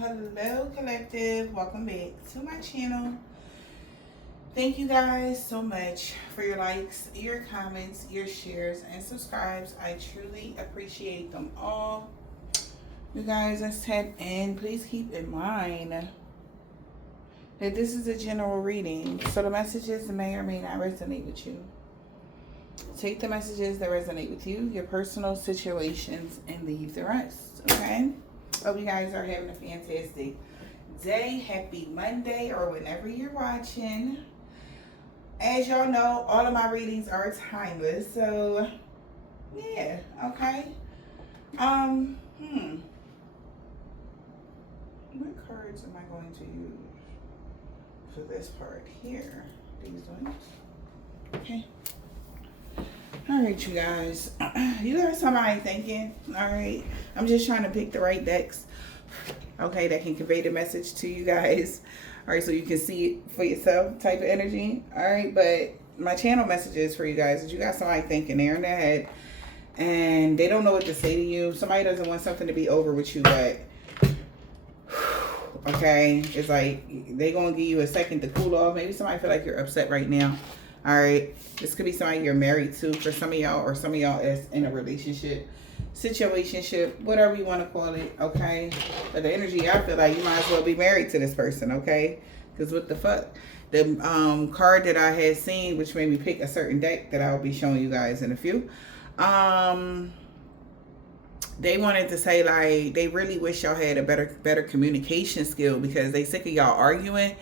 Hello collective, welcome back to my channel. Thank you guys so much for your likes, your comments, your shares, and subscribes. I truly appreciate them all. You guys, let's tap in. Please keep in mind that this is a general reading, so the messages may or may not resonate with you. Take the messages that resonate with you, your personal situations, and leave the rest, okay? Hope you guys are having a fantastic day. Happy Monday, or whenever you're watching. As y'all know, all of my readings are timeless, so yeah, okay. What cards am I going to use for this part here? These ones. Okay. All right, you guys. You got somebody thinking. All right. I'm just trying to pick the right decks, okay, that can convey the message to you guys. All right, so you can see it for yourself type of energy. All right, but my channel messages for you guys is you got somebody thinking, they're in their head and they don't know what to say to you. Somebody doesn't want something to be over with you, but okay, it's like they gonna give you a second to cool off. Maybe somebody feel like you're upset right now. All right, this could be somebody you're married to for some of y'all, or some of y'all is in a relationship, situationship, whatever you want to call it, okay? But the energy, I feel like you might as well be married to this person, okay? Because what the fuck? The card that I had seen, which made me pick a certain deck that I'll be showing you guys in a few, they wanted to say, like, they really wish y'all had a better communication skill, because they sick of y'all arguing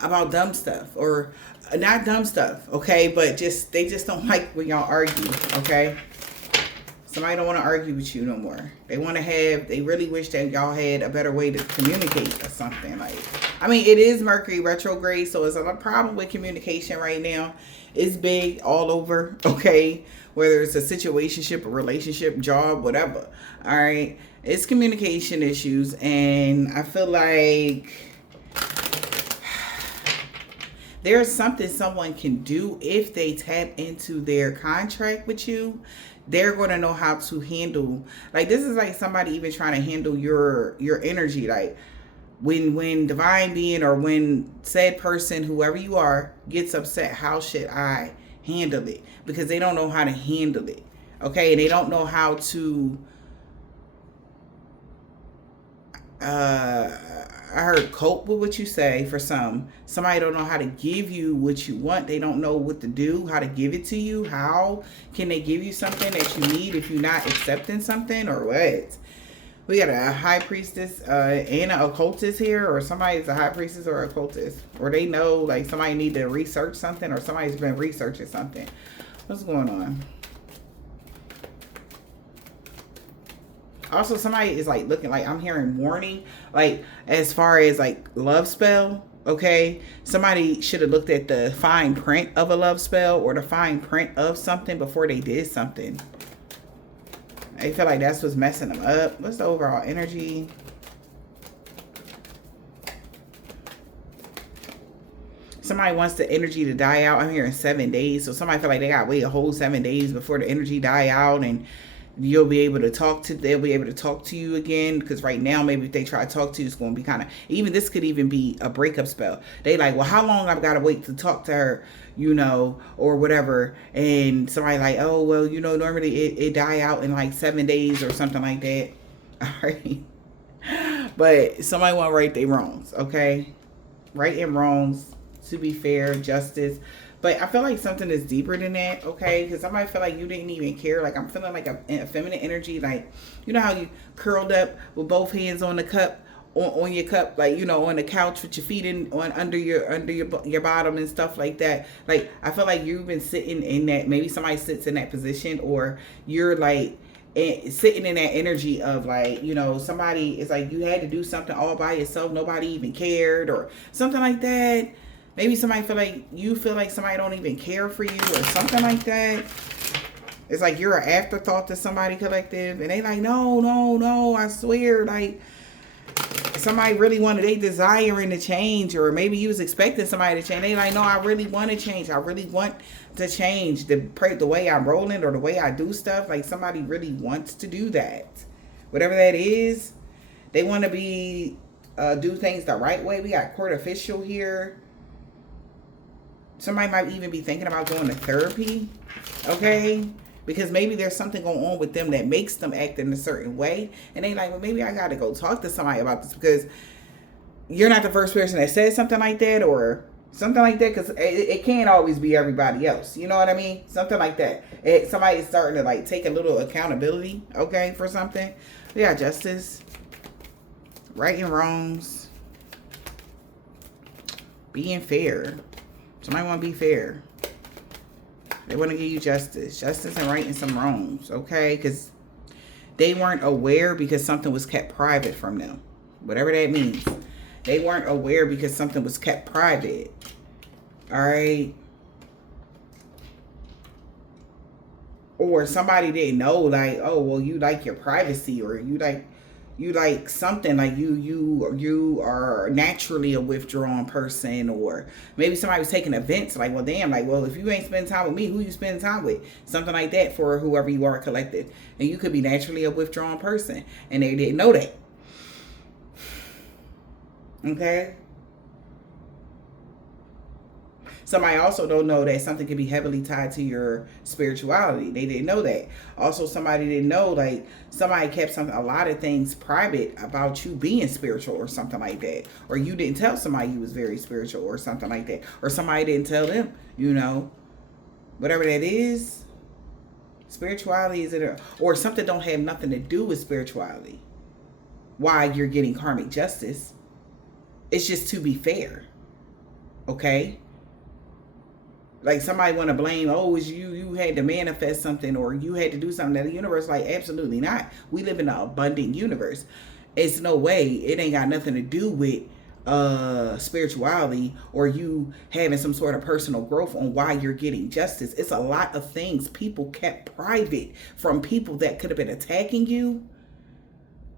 about dumb stuff, or not dumb stuff, okay, but they just don't like when y'all argue, okay? Somebody don't want to argue with you no more. They really wish that y'all had a better way to communicate or something. Like, I mean, it is Mercury retrograde, so it's a problem with communication right now. It's big all over, okay? Whether it's a situationship, a relationship, job, whatever, all right? It's communication issues, and I feel like there's something someone can do if they tap into their contract with you. They're going to know how to handle, like, this is like somebody even trying to handle your energy. Like, when divine being, or when said person, whoever you are, gets upset, how should I handle it? Because they don't know how to handle it, okay? They don't know how to I heard cope with what you say for some. Somebody don't know how to give you what you want. They don't know what to do, how to give it to you. How can they give you something that you need if you're not accepting something, or what? We got a high priestess and an occultist here, or somebody's a high priestess or occultist. Or they know, like, somebody need to research something, or somebody's been researching something. What's going on? Also, somebody is like looking, like, I'm hearing warning, like, as far as like love spell, okay? Somebody should have looked at the fine print of a love spell, or the fine print of something before they did something. I feel like that's what's messing them up. What's the overall energy? Somebody wants the energy to die out. I'm hearing 7 days. So somebody feel like they got to wait a whole 7 days before the energy die out, and they'll be able to talk to you again. Because right now, maybe if they try to talk to you, it's going to be kind of, even this could even be a breakup spell. They like, well, how long I've got to wait to talk to her, you know, or whatever. And somebody like, oh, well, you know, normally it die out in like 7 days or something like that. All right. But somebody want to right their wrongs, okay? Right and wrongs, to be fair, justice. But I feel like something is deeper than that, okay? Because somebody feel like you didn't even care. Like, I'm feeling like a feminine energy. Like, you know how you curled up with both hands on the cup, on your cup, like, you know, on the couch with your feet in, on under your bottom and stuff like that. Like, I feel like you've been sitting in that. Maybe somebody sits in that position, or you're like sitting in that energy of, like, you know, somebody is like, you had to do something all by yourself. Nobody even cared, or something like that. Maybe somebody feel like somebody don't even care for you, or something like that. It's like you're an afterthought to somebody, collective. And they like, no, I swear. Like, somebody really wanted, they desiring to change. Or maybe you was expecting somebody to change. They like, no, I really want to change. I really want to change the way I'm rolling, or the way I do stuff. Like, somebody really wants to do that. Whatever that is. They want to be do things the right way. We got court official here. Somebody might even be thinking about going to therapy, okay? Because maybe there's something going on with them that makes them act in a certain way. And they like, well, maybe I got to go talk to somebody about this, because you're not the first person that says something like that or something like that, because it can't always be everybody else. You know what I mean? Something like that. Somebody's starting to like take a little accountability, okay, for something. We got justice, right and wrongs, being fair. Somebody want to be fair. They want to give you justice and righting some wrongs, okay? Because they weren't aware because something was kept private from them. Whatever that means. They weren't aware because something was kept private. All right? Or somebody didn't know, like, oh, well, you like your privacy, or you like something, like you are naturally a withdrawn person, or maybe somebody was taking events like, well, damn, like, well, if you ain't spending time with me, who you spending time with? Something like that for whoever you are collected. And you could be naturally a withdrawn person, and they didn't know that. Okay? Somebody also don't know that something can be heavily tied to your spirituality. They didn't know that. Also, somebody didn't know, like, somebody kept a lot of things private about you being spiritual or something like that. Or you didn't tell somebody you was very spiritual or something like that. Or somebody didn't tell them, you know. Whatever that is, spirituality is it, or something don't have nothing to do with spirituality. Why you're getting karmic justice. It's just to be fair. Okay? Like, somebody want to blame, oh, it's you had to manifest something, or you had to do something. That the universe, like, absolutely not. We live in an abundant universe. It's no way. It ain't got nothing to do with spirituality or you having some sort of personal growth on why you're getting justice. It's a lot of things people kept private from people that could have been attacking you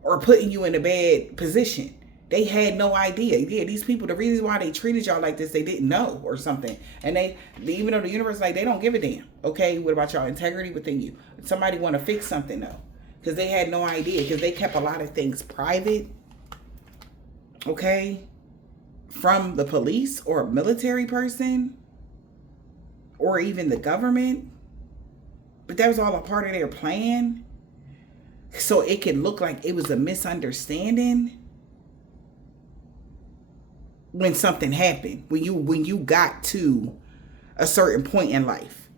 or putting you in a bad position. They had no idea. Yeah, these people, the reason why they treated y'all like this, they didn't know or something. And even though the universe, like, they don't give a damn. Okay, what about y'all integrity within you? Somebody want to fix something though, because they had no idea, because they kept a lot of things private. Okay, from the police or a military person or even the government. But that was all a part of their plan. So it could look like it was a misunderstanding. When something happened, when you got to a certain point in life,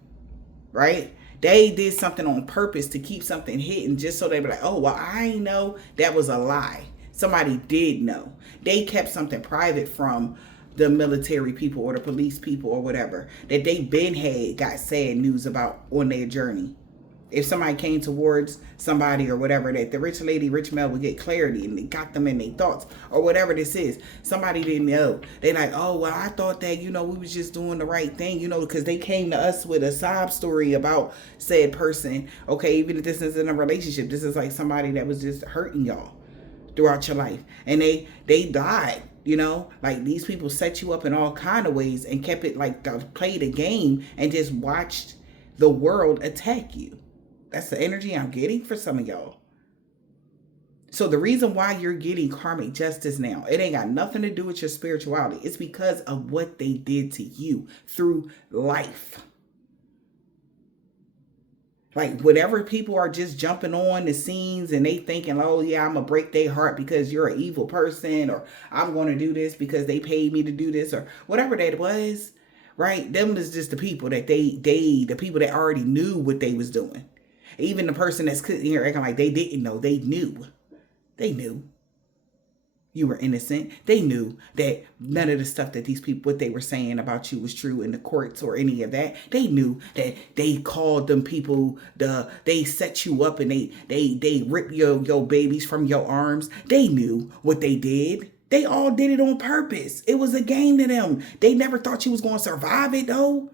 right? They did something on purpose to keep something hidden, just so they were like, oh, well, I know that was a lie. Somebody did know. They kept something private from the military people or the police people or whatever that they got sad news about on their journey. If somebody came towards somebody or whatever, that the rich lady, rich male would get clarity and they got them in their thoughts or whatever this is. Somebody didn't know. They like, oh, well, I thought that, we was just doing the right thing, because they came to us with a sob story about said person. Okay, even if this isn't a relationship, this is like somebody that was just hurting y'all throughout your life. And they died, like these people set you up in all kind of ways and kept it like played a game and just watched the world attack you. That's the energy I'm getting for some of y'all. So the reason why you're getting karmic justice now, it ain't got nothing to do with your spirituality. It's because of what they did to you through life. Like, whatever people are just jumping on the scenes and they thinking, oh yeah, I'm gonna break their heart because you're an evil person, or I'm gonna do this because they paid me to do this, or whatever that was, right? Them is just the people that the people that already knew what they was doing. Even the person that's sitting here acting like they didn't know, they knew. They knew you were innocent. They knew that none of the stuff that these people, what they were saying about you was true in the courts or any of that. They knew that they called them people, they set you up and they ripped your babies from your arms. They knew what they did. They all did it on purpose. It was a game to them. They never thought you was going to survive it though.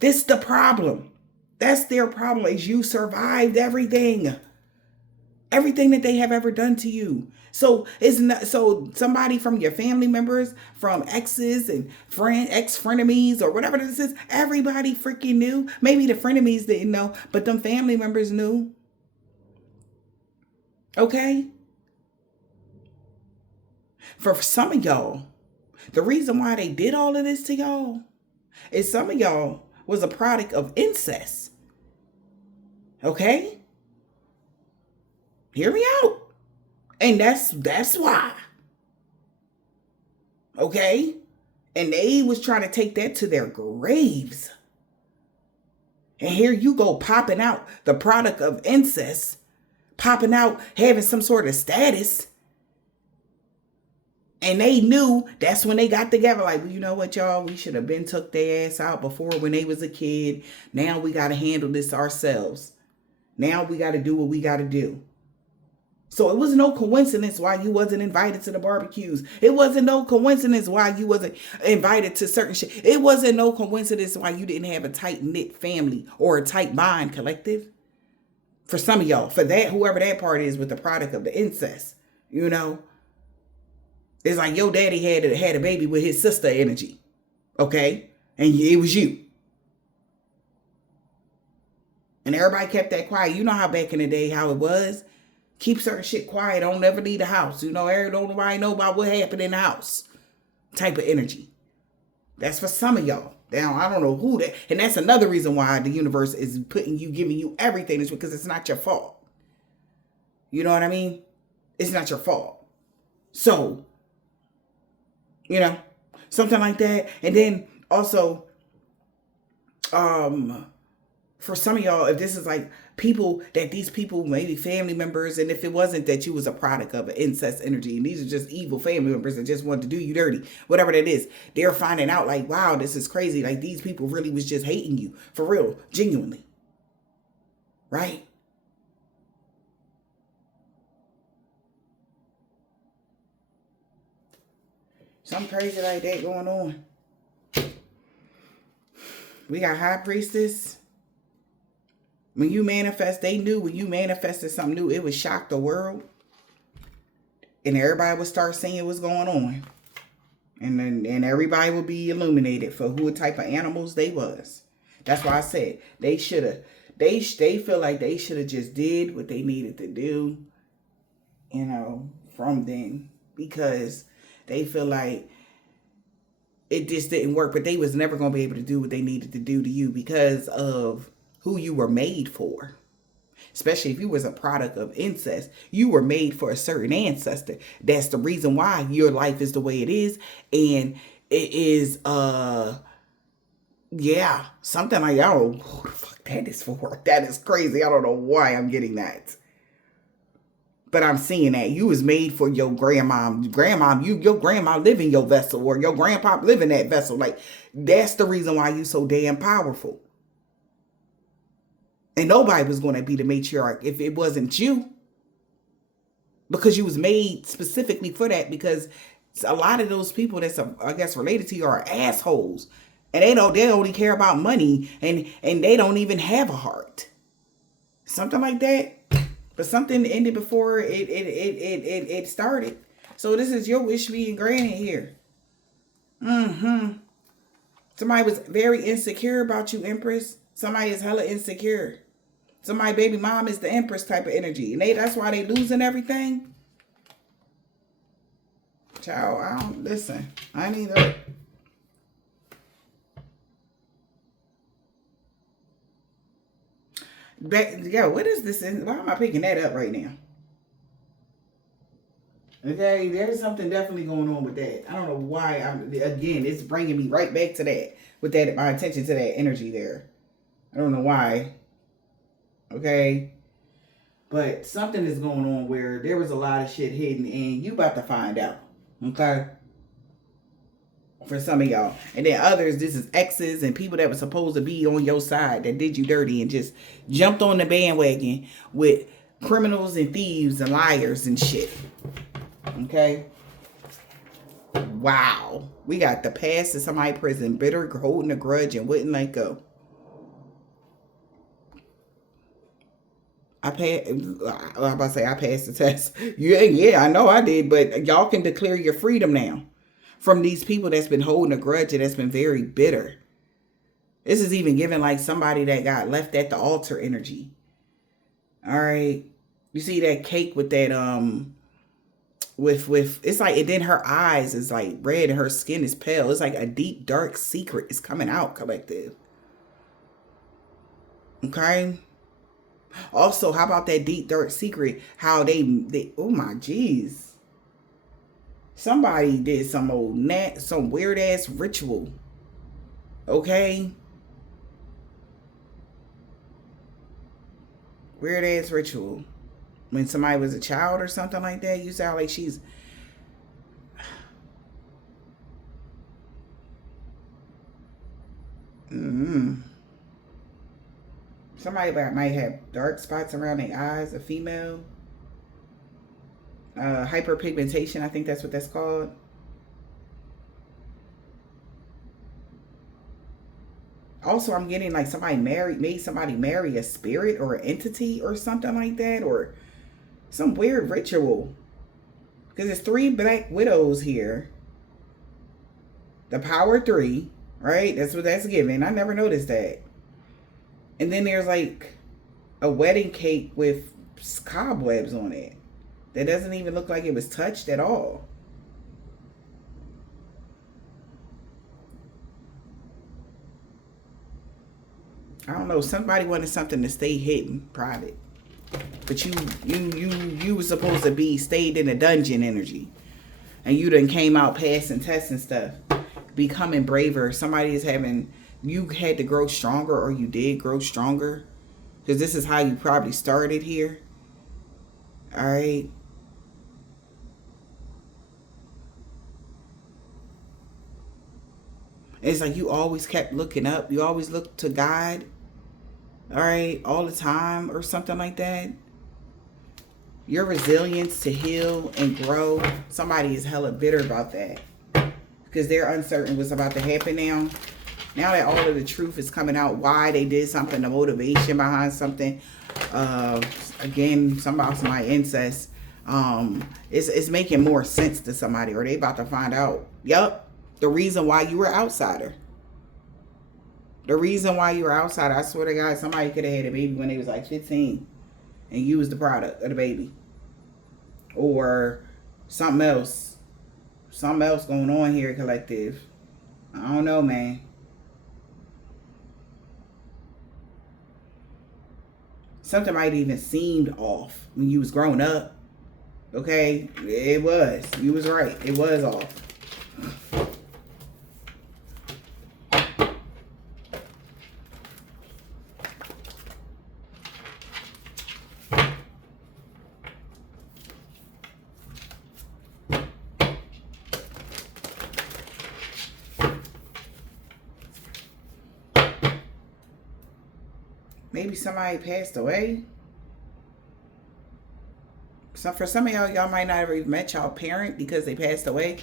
This is the problem. That's their problem, is you survived everything. Everything that they have ever done to you. So somebody from your family members, from exes and ex-frenemies or whatever this is, everybody freaking knew. Maybe the frenemies didn't know, but them family members knew. Okay? For some of y'all, the reason why they did all of this to y'all is some of y'all was a product of incest. Okay? Hear me out. And that's why. Okay? And they was trying to take that to their graves. And here you go popping out the product of incest, popping out having some sort of status. And they knew that's when they got together. Like, well, you know what, y'all? We should have been took their ass out before when they was a kid. Now we got to handle this ourselves. Now we got to do what we got to do. So it was no coincidence why you wasn't invited to the barbecues. It wasn't no coincidence why you wasn't invited to certain shit. It wasn't no coincidence why you didn't have a tight-knit family or a tight bond collective. For some of y'all, for that, whoever that part is with the product of the incest, you know. It's like your daddy had a baby with his sister energy. Okay? And it was you. And everybody kept that quiet. You know how back in the day how it was. Keep certain shit quiet. Don't never leave the house. You know, everybody know about what happened in the house. Type of energy. That's for some of y'all. Now, I don't know who that. And that's another reason why the universe is giving you everything. Is because it's not your fault. You know what I mean? It's not your fault. So, you know, something like that. And then also, for some of y'all, if this is like these people, maybe family members, and if it wasn't that you was a product of an incest energy, and these are just evil family members that just want to do you dirty, whatever that is, they're finding out like, wow, this is crazy. Like these people really was just hating you for real, genuinely. Right? Something crazy like that going on. We got high priestess. When you manifest, they knew when you manifested something new, it would shock the world. And everybody would start seeing what's going on. And everybody would be illuminated for who type of animals they was. That's why I said they should have. They feel like they should have just did what they needed to do, you know, from then. Because they feel like it just didn't work. But they was never going to be able to do what they needed to do to you because of who you were made for. Especially if you was a product of incest. You were made for a certain ancestor. That's the reason why your life is the way it is. And it is, yeah, something like, I don't know who the fuck that is for. That is crazy. I don't know why I'm getting that. But I'm seeing that you was made for your grandma. Your grandma live in your vessel, or your grandpa live in that vessel. Like, that's the reason why you so damn powerful. And nobody was going to be the matriarch if it wasn't you. Because you was made specifically for that. Because a lot of those people that's, I guess, related to you are assholes. And they only care about money. And they don't even have a heart. Something like that. But something ended before it started. So this is your wish being granted here. Somebody was very insecure about you, Empress. Somebody is hella insecure. Somebody baby mom is the Empress type of energy. And that's why they losing everything. Child, listen. I need a... Yo, what is this? Why am I picking that up right now? Okay, there's something definitely going on with that. I don't know why. Again, it's bringing me right back to that. With that, my attention to that energy there. I don't know why. Okay. But something is going on where there was a lot of shit hidden and you about to find out. Okay. For some of y'all. And then others, this is exes and people that were supposed to be on your side that did you dirty and just jumped on the bandwagon with criminals and thieves and liars and shit. Okay. Wow. We got the past in somebody's prison, bitter, holding a grudge and wouldn't let go. I passed the test. Yeah, I know I did, but y'all can declare your freedom now from these people that's been holding a grudge and that's been very bitter. This is even given like somebody that got left at the altar energy. All right. You see that cake with that, with it's like, and then her eyes is like red and her skin is pale. It's like a deep dark secret is coming out, collective. Okay. Also, how about that deep dark secret? How they oh my jeez. Somebody did some some weird ass ritual. Okay. Weird ass ritual. When somebody was a child or something like that, you sound like she's somebody might have dark spots around their eyes, a female. Hyperpigmentation, I think that's what that's called. Also, I'm getting like somebody made somebody marry a spirit or an entity or something like that, or some weird ritual. Because there's 3 black widows here. The power 3, right? That's what that's given. I never noticed that. And then there's like a wedding cake with cobwebs on it. That doesn't even look like it was touched at all. I don't know. Somebody wanted something to stay hidden, private. But you were supposed to be stayed in a dungeon energy. And you done came out passing tests and stuff. Becoming braver. Somebody is having, you had to grow stronger, or you did grow stronger. Because this is how you probably started here. Alright. It's like you always kept looking up. You always looked to God. Alright. All the time or something like that. Your resilience to heal and grow. Somebody is hella bitter about that. Because they're uncertain what's about to happen now. Now that all of the truth is coming out, why they did something, the motivation behind something. Again, somebody incest. It's making more sense to somebody, or they about to find out. Yup. The reason why you were outsider. The reason why you were outsider. I swear to God, somebody could have had a baby when they was like 15. And you was the product of the baby. Or something else. Something else going on here, collective. I don't know, man. Something might even seemed off when you was growing up. Okay? It was. You was right. It was off. Maybe somebody passed away. So for some of y'all might not have even met y'all parent because they passed away.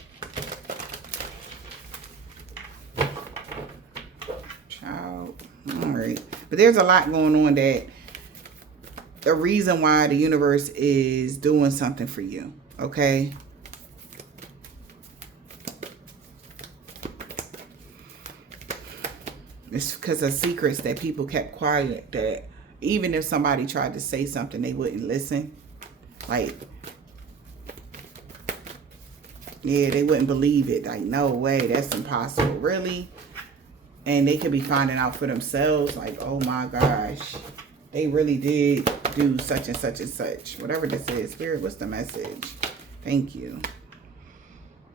Child. Alright. But there's a lot going on that the reason why the universe is doing something for you. Okay? It's because of secrets that people kept quiet, that even if somebody tried to say something, they wouldn't listen. Like, yeah, they wouldn't believe it. Like, no way, that's impossible. Really? And they could be finding out for themselves, like, oh my gosh, they really did do such and such and such. Whatever this is. Spirit, what's the message? Thank you.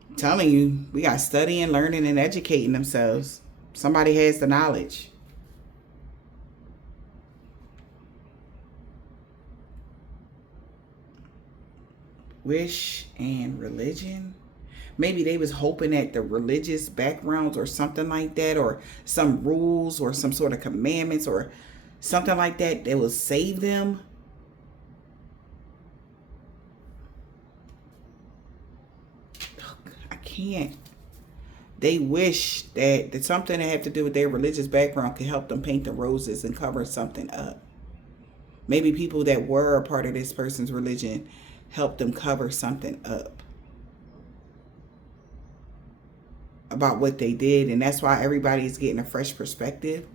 I'm telling you, we got studying, learning, and educating themselves. Somebody has the knowledge. Wish and religion. Maybe they was hoping that the religious backgrounds or something like that, or some rules or some sort of commandments or something like that, that will save them. I can't. They wish that something that had to do with their religious background could help them paint the roses and cover something up. Maybe people that were a part of this person's religion helped them cover something up about what they did. And that's why everybody is getting a fresh perspective.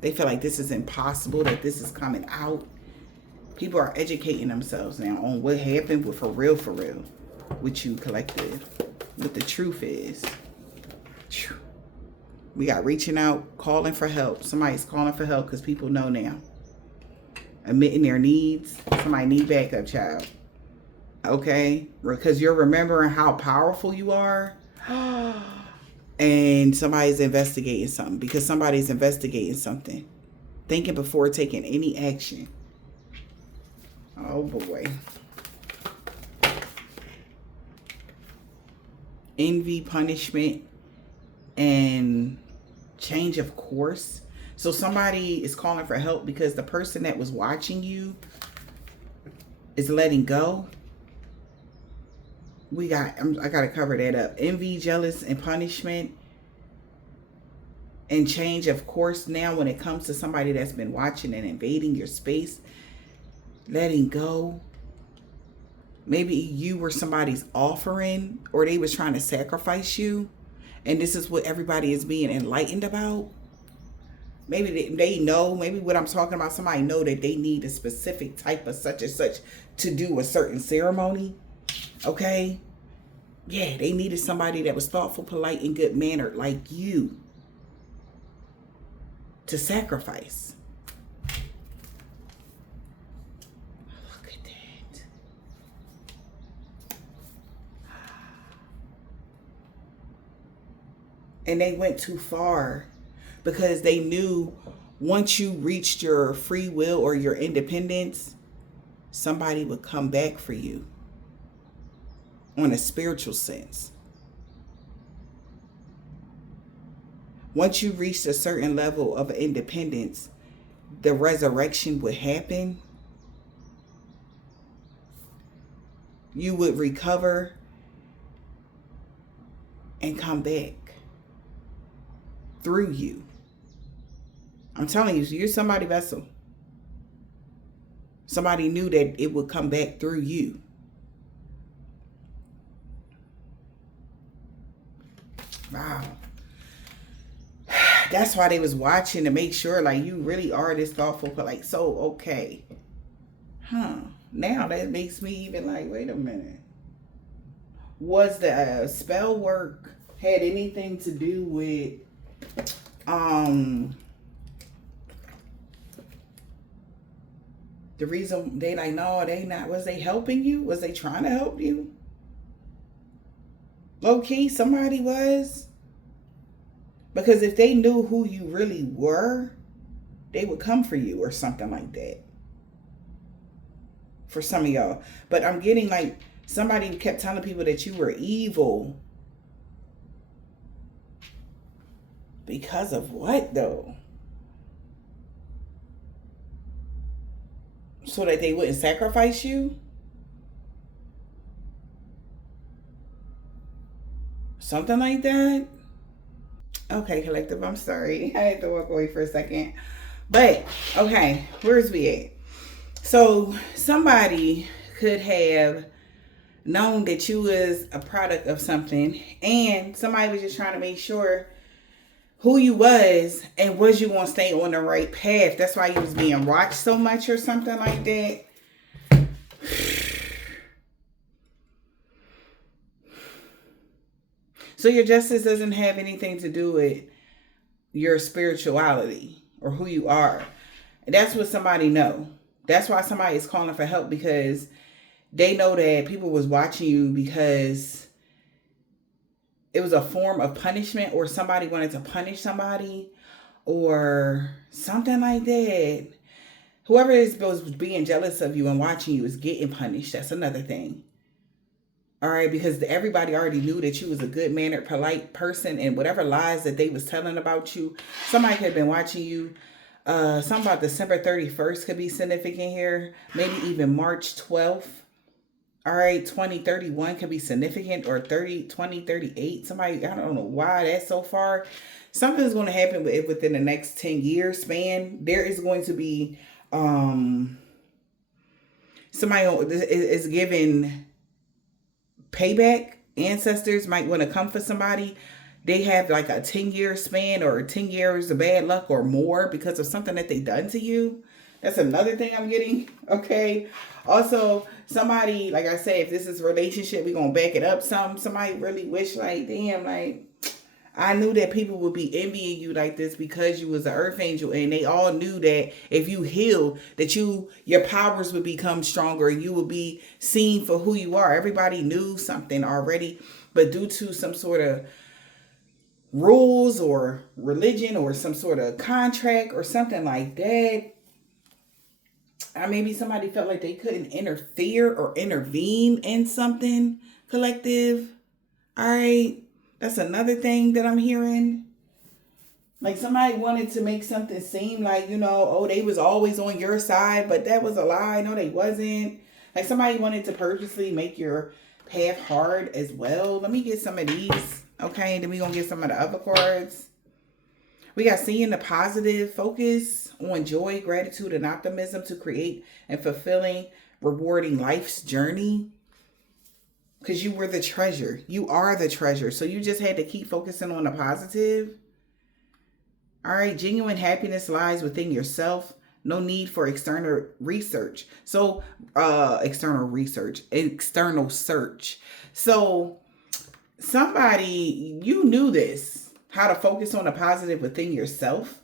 They feel like this is impossible, that this is coming out. People are educating themselves now on what happened, but for real, for real. with you, collective. What the truth is. We got reaching out, calling for help. Somebody's calling for help because people know now. Admitting their needs. Somebody need backup, child. Okay? Because you're remembering how powerful you are. And somebody's investigating something. Because somebody's investigating something. Thinking before taking any action. Oh boy. Envy, punishment, and change of course. So somebody is calling for help because the person that was watching you is letting go. I gotta cover that up. Envy, jealous, and punishment, and change of course. Now when it comes to somebody that's been watching and invading your space, letting go. Maybe you were somebody's offering, or they was trying to sacrifice you, and this is what everybody is being enlightened about. Maybe they know, maybe what I'm talking about, somebody know that they need a specific type of such and such to do a certain ceremony. Okay? Yeah, they needed somebody that was thoughtful, polite, and good-mannered like you to sacrifice. Look at that. And they went too far because they knew once you reached your free will or your independence, somebody would come back for you on a spiritual sense. Once you reached a certain level of independence, the resurrection would happen. You would recover and come back through you. I'm telling you, you're somebody's vessel. Somebody knew that it would come back through you. Wow. That's why they was watching to make sure, like, you really are this thoughtful, but like, so, okay. Now that makes me even like, wait a minute. Was the spell work had anything to do with, the reason they like, no, they not, was they helping you? Was they trying to help you? Low key, somebody was. Because if they knew who you really were, they would come for you or something like that. For some of y'all. But I'm getting like, somebody kept telling people that you were evil. Because of what though? So that they wouldn't sacrifice you? Something like that? Okay, collective, I'm sorry. I had to walk away for a second. But, okay, where's we at? So, somebody could have known that you was a product of something, and somebody was just trying to make sure who you was and was you going to stay on the right path. That's why you was being watched so much or something like that. So your justice doesn't have anything to do with your spirituality or who you are. That's what somebody know. That's why somebody is calling for help, because they know that people was watching you because it was a form of punishment, or somebody wanted to punish somebody or something like that. Whoever was being jealous of you and watching you is getting punished. That's another thing. All right, because everybody already knew that you was a good-mannered, polite person, and whatever lies that they was telling about you, somebody could have been watching you. Something about December 31st could be significant here. Maybe even March 12th. All right, 2031 could be significant, or 2038. Somebody, I don't know why that's so far. Something's going to happen within the next 10 years span. There is going to be somebody is giving payback. Ancestors might want to come for somebody. They have like a 10-year span or 10 years of bad luck or more because of something that they done to you. That's another thing I'm getting. Okay. Also, somebody, like I say, if this is a relationship, we're going to back it up some. Somebody really wish, like, damn, like, I knew that people would be envying you like this because you was an earth angel, and they all knew that if you healed, that your powers would become stronger. You would be seen for who you are. Everybody knew something already, but due to some sort of rules or religion or some sort of contract or something like that, maybe somebody felt like they couldn't interfere or intervene in something collective. All right. That's another thing that I'm hearing. Like somebody wanted to make something seem like, oh, they was always on your side, but that was a lie. No, they wasn't. Like somebody wanted to purposely make your path hard as well. Let me get some of these. Okay, then we're going to get some of the other cards. We got seeing the positive, focus on joy, gratitude, and optimism to create and fulfilling, rewarding life's journey. Because you were the treasure. You are the treasure. So you just had to keep focusing on the positive. All right. Genuine happiness lies within yourself. No need for external research. So, external search. So somebody, you knew this, how to focus on the positive within yourself.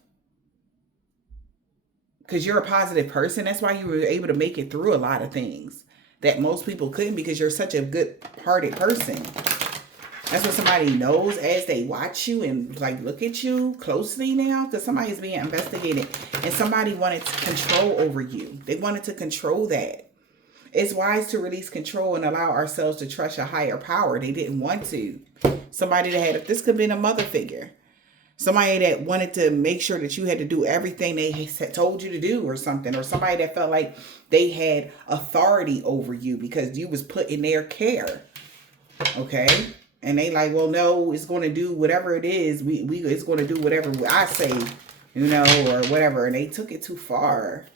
Because you're a positive person. That's why you were able to make it through a lot of things that most people couldn't, because you're such a good-hearted person. That's what somebody knows as they watch you and like look at you closely now, because somebody's being investigated and somebody wanted control over you. They wanted to control that. It's wise to release control and allow ourselves to trust a higher power. They didn't want to. Somebody that had, this could have been a mother figure. Somebody that wanted to make sure that you had to do everything they had told you to do or something. Or somebody that felt like they had authority over you because you was put in their care. Okay? And they like, well, no, it's going to do whatever it is. It's going to do whatever I say, or whatever. And they took it too far.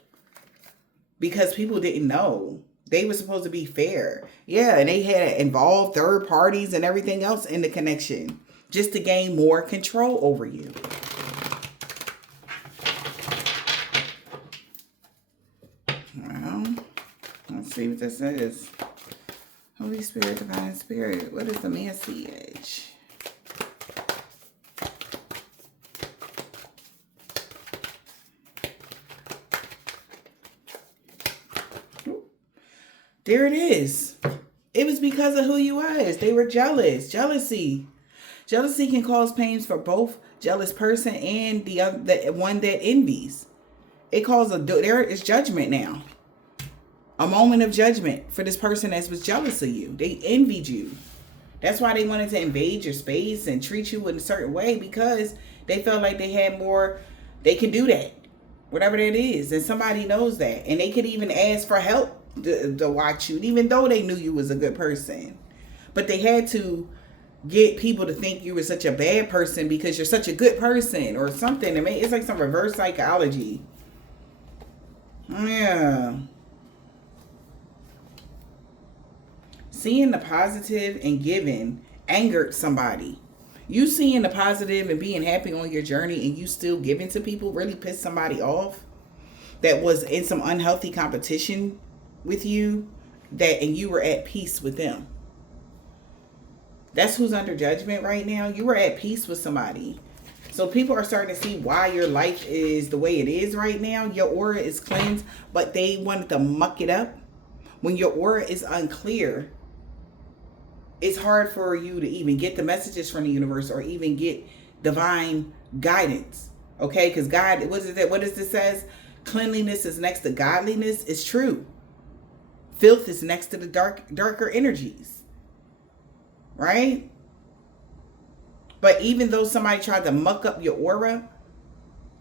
Because people didn't know. They were supposed to be fair. Yeah, and they had involved third parties and everything else in the connection, just to gain more control over you. Well, let's see what this is. Holy Spirit, Divine Spirit. What is the message? There it is. It was because of who you was. They were jealous. Jealousy. Jealousy can cause pains for both jealous person and the one that envies. There is judgment now. A moment of judgment for this person that was jealous of you. They envied you. That's why they wanted to invade your space and treat you in a certain way, because they felt like they had more. They can do that. Whatever that is. And somebody knows that. And they could even ask for help to watch you, even though they knew you was a good person. But they had to get people to think you were such a bad person because you're such a good person or something. I mean, it's like some reverse psychology. Yeah. Seeing the positive and giving angered somebody. You seeing the positive and being happy on your journey and you still giving to people really pissed somebody off that was in some unhealthy competition with you, and you were at peace with them. That's who's under judgment right now. You were at peace with somebody. So people are starting to see why your life is the way it is right now. Your aura is cleansed, but they wanted to muck it up. When your aura is unclear, it's hard for you to even get the messages from the universe or even get divine guidance. Okay? Because God, what does this says? Cleanliness is next to godliness. It's true. Filth is next to the darker energies. Right? But even though somebody tried to muck up your aura,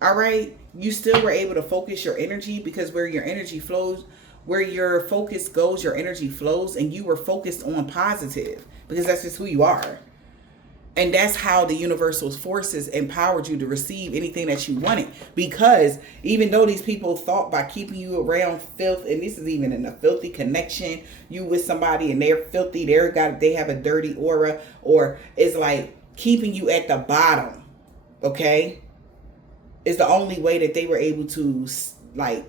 all right, you still were able to focus your energy, because where your energy flows, where your focus goes, your energy flows, and you were focused on positive, because that's just who you are. And that's how the universal forces empowered you to receive anything that you wanted. Because even though these people thought by keeping you around filth, and this is even in a filthy connection, you with somebody and they're filthy, they have a dirty aura, or it's like keeping you at the bottom, okay, is the only way that they were able to like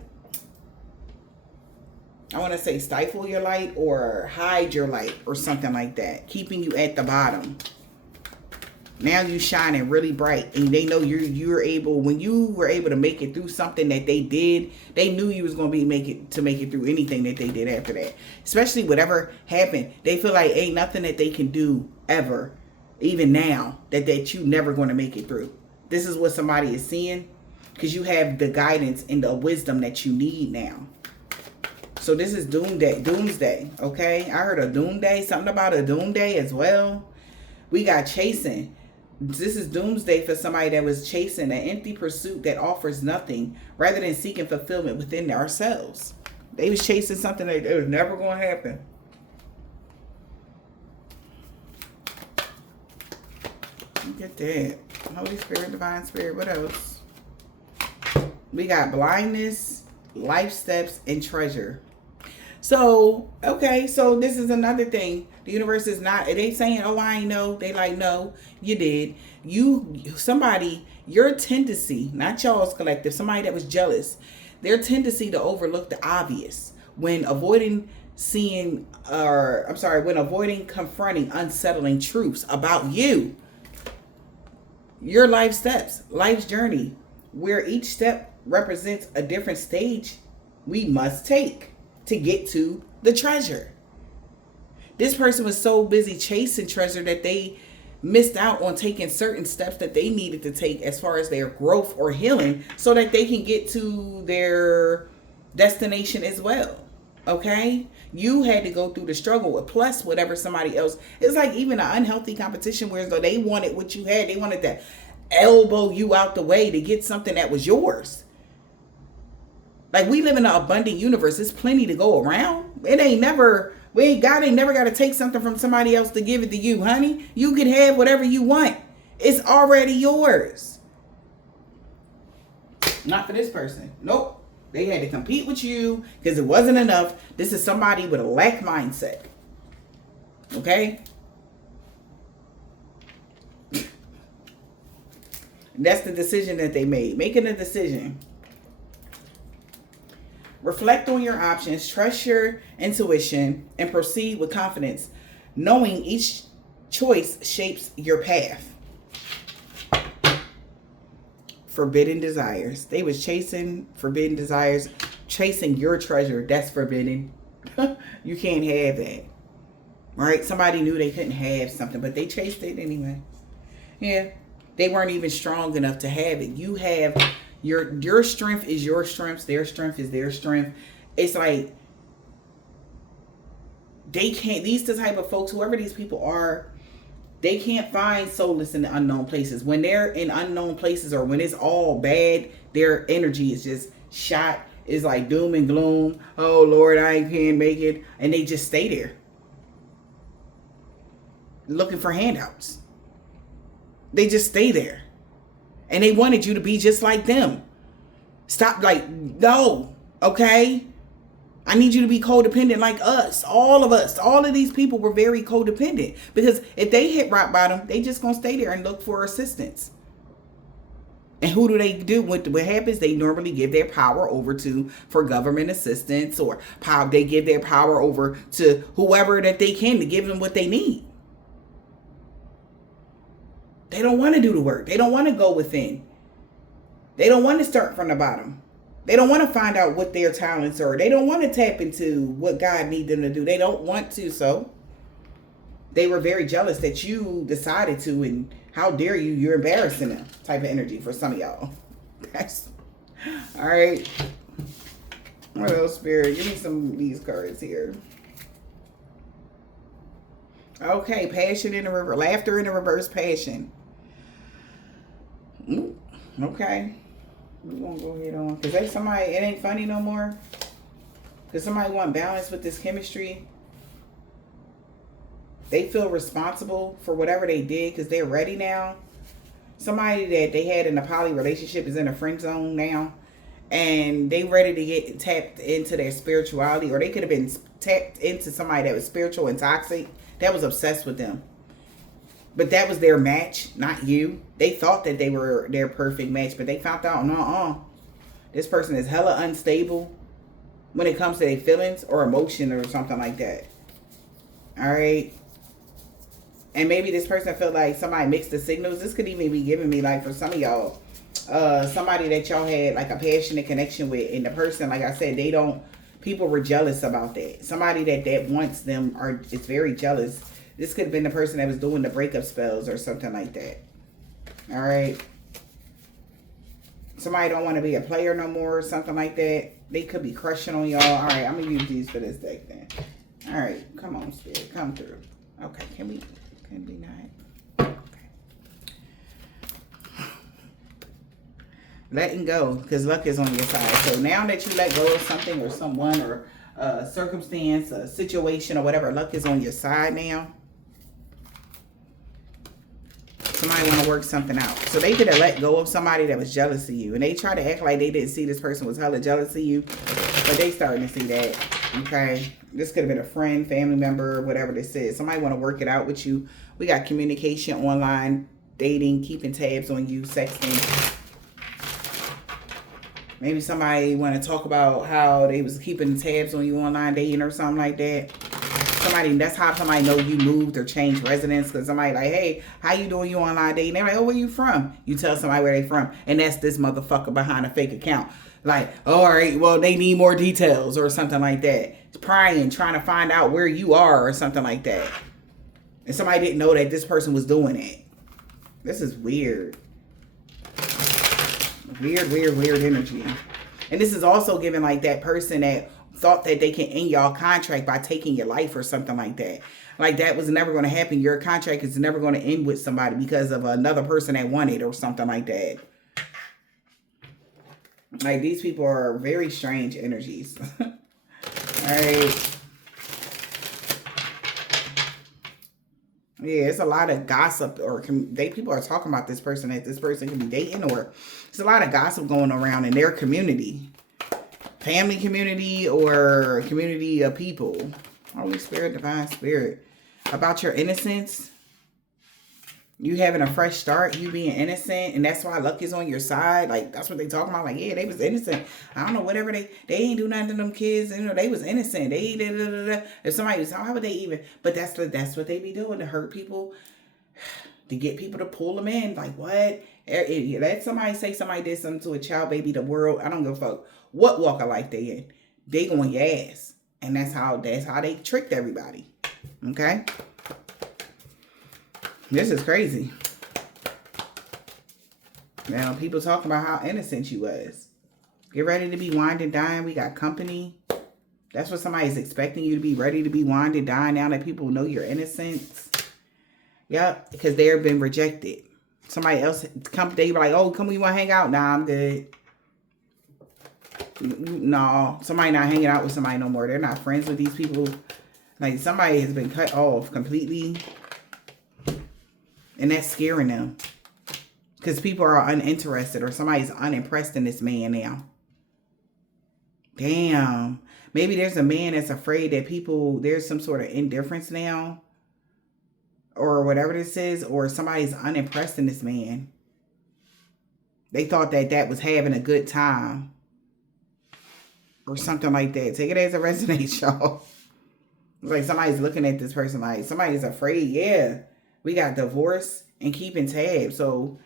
I want to say stifle your light or hide your light or something like that, keeping you at the bottom. Now you shining really bright, and they know you're able. When you were able to make it through something that they did, they knew you was gonna make it through anything that they did after that. Especially whatever happened, they feel like ain't nothing that they can do ever, even now that you never gonna make it through. This is what somebody is seeing, because you have the guidance and the wisdom that you need now. So this is doomsday. Okay, I heard a doomsday, something about a doomsday as well. We got chasing. This is doomsday for somebody that was chasing an empty pursuit that offers nothing, rather than seeking fulfillment within ourselves. They was chasing something that was never going to happen. Look at that. Holy Spirit, Divine Spirit. What else? We got blindness, life steps, and treasure. So, okay, so this is another thing. The universe is not, it ain't saying, oh, I ain't know. They like, no, you did. Your tendency, not y'all's collective, somebody that was jealous, their tendency to overlook the obvious when avoiding confronting unsettling truths about you. Your life steps, life's journey, where each step represents a different stage we must take to get to the treasure. This person was so busy chasing treasure that they missed out on taking certain steps that they needed to take as far as their growth or healing, so that they can get to their destination as well. Okay? You had to go through the struggle, plus whatever somebody else. It's like even an unhealthy competition where though they wanted what you had. They wanted to elbow you out the way to get something that was yours. Like, we live in an abundant universe. There's plenty to go around. God ain't never got to take something from somebody else to give it to you, honey. You can have whatever you want. It's already yours. Not for this person. Nope. They had to compete with you because it wasn't enough. This is somebody with a lack mindset. Okay? That's the decision that they made. Making a decision. Reflect on your options, trust your intuition, and proceed with confidence, knowing each choice shapes your path. Forbidden desires. They was chasing forbidden desires, chasing your treasure. That's forbidden. You can't have that. All right? Somebody knew they couldn't have something, but they chased it anyway. Yeah. They weren't even strong enough to have it. You have... Your strength is your strength. Their strength is their strength. It's like they can't, these the type of folks, whoever these people are, they can't find solace in the unknown places. When they're in unknown places or when it's all bad, their energy is just shot. It's like doom and gloom. Oh Lord, I can't make it. And they just stay there looking for handouts. They just stay there. And they wanted you to be just like them. Stop, like, no, okay? I need you to be codependent like us. All of us. All of these people were very codependent. Because if they hit rock bottom, they just going to stay there and look for assistance. And who do they do? What happens? They normally give their power over to for government assistance, or they give their power over to whoever that they can to give them what they need. They don't want to do the work. They don't want to go within. They don't want to start from the bottom. They don't want to find out what their talents are. They don't want to tap into what God needs them to do. They don't want to. So they were very jealous that you decided to, and how dare you? You're embarrassing them type of energy for some of y'all. That's all right. What else, Spirit? Give me some of these cards here. Okay, passion in the river, laughter in the reverse, passion. Ooh, okay, we're gonna go ahead on because somebody, it ain't funny no more. Because somebody want balance with this chemistry. They feel responsible for whatever they did because they're ready now. Somebody that they had in a poly relationship is in a friend zone now, and they ready to get tapped into their spirituality, or they could have been tapped into somebody that was spiritual and toxic. That was obsessed with them. But that was their match, not you. They thought that they were their perfect match, but they found out, no, this person is hella unstable. when it comes to their feelings or emotion or something like that. All right. And maybe this person felt like somebody mixed the signals. This could even be giving me, like, for some of y'all, somebody that y'all had like a passionate connection with, and the person, like I said, people were jealous about that. Somebody that wants them is very jealous. This could have been the person that was doing the breakup spells or something like that. All right. Somebody don't want to be a player no more or something like that. They could be crushing on y'all. All right, I'm gonna use these for this deck then. All right, come on, Spirit, come through. Okay, can we not? Okay. Letting go, because luck is on your side. So now that you let go of something or someone or a circumstance, a situation or whatever, luck is on your side now. Somebody want to work something out. So they could have let go of somebody that was jealous of you. And they try to act like they didn't see this person was hella jealous of you. But they starting to see that. Okay. This could have been a friend, family member, whatever this is. Somebody want to work it out with you. We got communication, online, dating, keeping tabs on you, sexting. Maybe somebody want to talk about how they was keeping tabs on you online dating or something like that. That's how somebody know you moved or changed residence, because somebody like, hey, how you doing? You online dating? They're like, oh, where you from? You tell somebody where they from, and that's this motherfucker behind a fake account. Like, oh, all right, well, they need more details or something like that. It's prying, trying to find out where you are or something like that. And somebody didn't know that this person was doing it. This is weird. Weird energy. And this is also giving like that person that thought that they can end y'all contract by taking your life or something like that. Like that was never going to happen. Your contract is never going to end with somebody because of another person that wanted or something like that. Like these people are very strange energies. All right. Yeah, it's a lot of gossip, or people are talking about this person that this person can be dating, or there's a lot of gossip going around in their community. Family community or community of people. Holy Spirit, Divine Spirit. About your innocence. You having a fresh start. You being innocent. And that's why luck is on your side. Like, that's what they talking about. Like, yeah, they was innocent. I don't know, whatever they ain't do nothing to them kids. You know, they was innocent. They If somebody was, how would they even? But that's what they be doing to hurt people. To get people to pull them in. Like, what? Let somebody say somebody did something to a child, baby, the world. I don't give a fuck what walk of life they in. They going your ass. And that's how they tricked everybody. Okay? This is crazy. Now, people talking about how innocent you was. Get ready to be wined and dined. We got company. That's what somebody's expecting you to be, ready to be wined and dined now that people know your innocence. Yep, because they've been rejected. Somebody else come, they were like, oh, come, you want to hang out? Nah, I'm good. No, somebody not hanging out with somebody no more. They're not friends with these people. Like, somebody has been cut off completely. And that's scaring them. Because people are uninterested, or somebody's unimpressed in this man now. Damn. Maybe there's a man that's afraid that there's some sort of indifference now. Or whatever this is. Or somebody's unimpressed in this man. They thought that was having a good time. Or something like that. Take it as a resonate, y'all. It's like somebody's looking at this person like, somebody's afraid. Yeah. We got divorce and keeping tabs. So,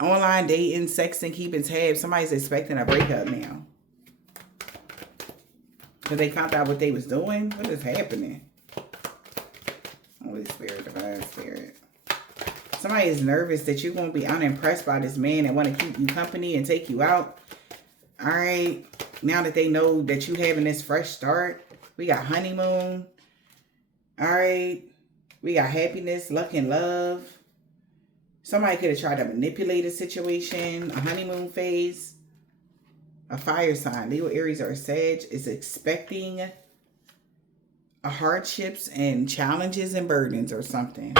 online dating, sexting, keeping tabs. Somebody's expecting a breakup now. Because they found out what they was doing. What is happening? Holy Spirit, Divine Spirit. Somebody is nervous that you're going to be unimpressed by this man and want to keep you company and take you out. All right. Now that they know that you having this fresh start. We got honeymoon. All right. We got happiness, luck, and love. Somebody could have tried to manipulate a situation. A honeymoon phase. A fire sign. Leo, Aries, or Sag is expecting hardships and challenges and burdens or something.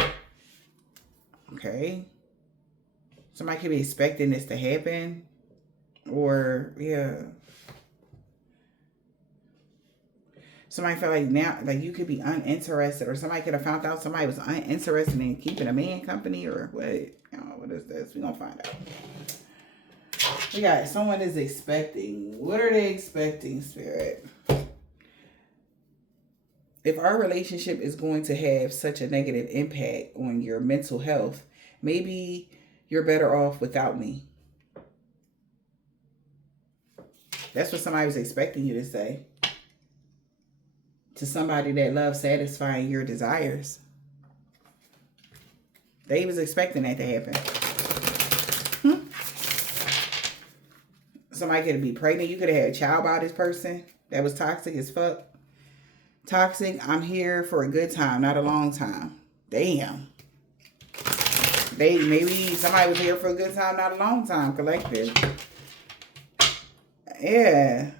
Okay. Somebody could be expecting this to happen. Or, yeah. Somebody felt like now, like you could be uninterested, or somebody could have found out somebody was uninterested in keeping a man company, or what? What is this? We're going to find out. We got someone is expecting. What are they expecting, Spirit? If our relationship is going to have such a negative impact on your mental health, maybe you're better off without me. That's what somebody was expecting you to say. To somebody that loves satisfying your desires. They was expecting that to happen. Somebody could be pregnant. You could have had a child by this person that was toxic as fuck. Toxic, I'm here for a good time, not a long time. Damn. Maybe somebody was here for a good time, not a long time, collective. Yeah.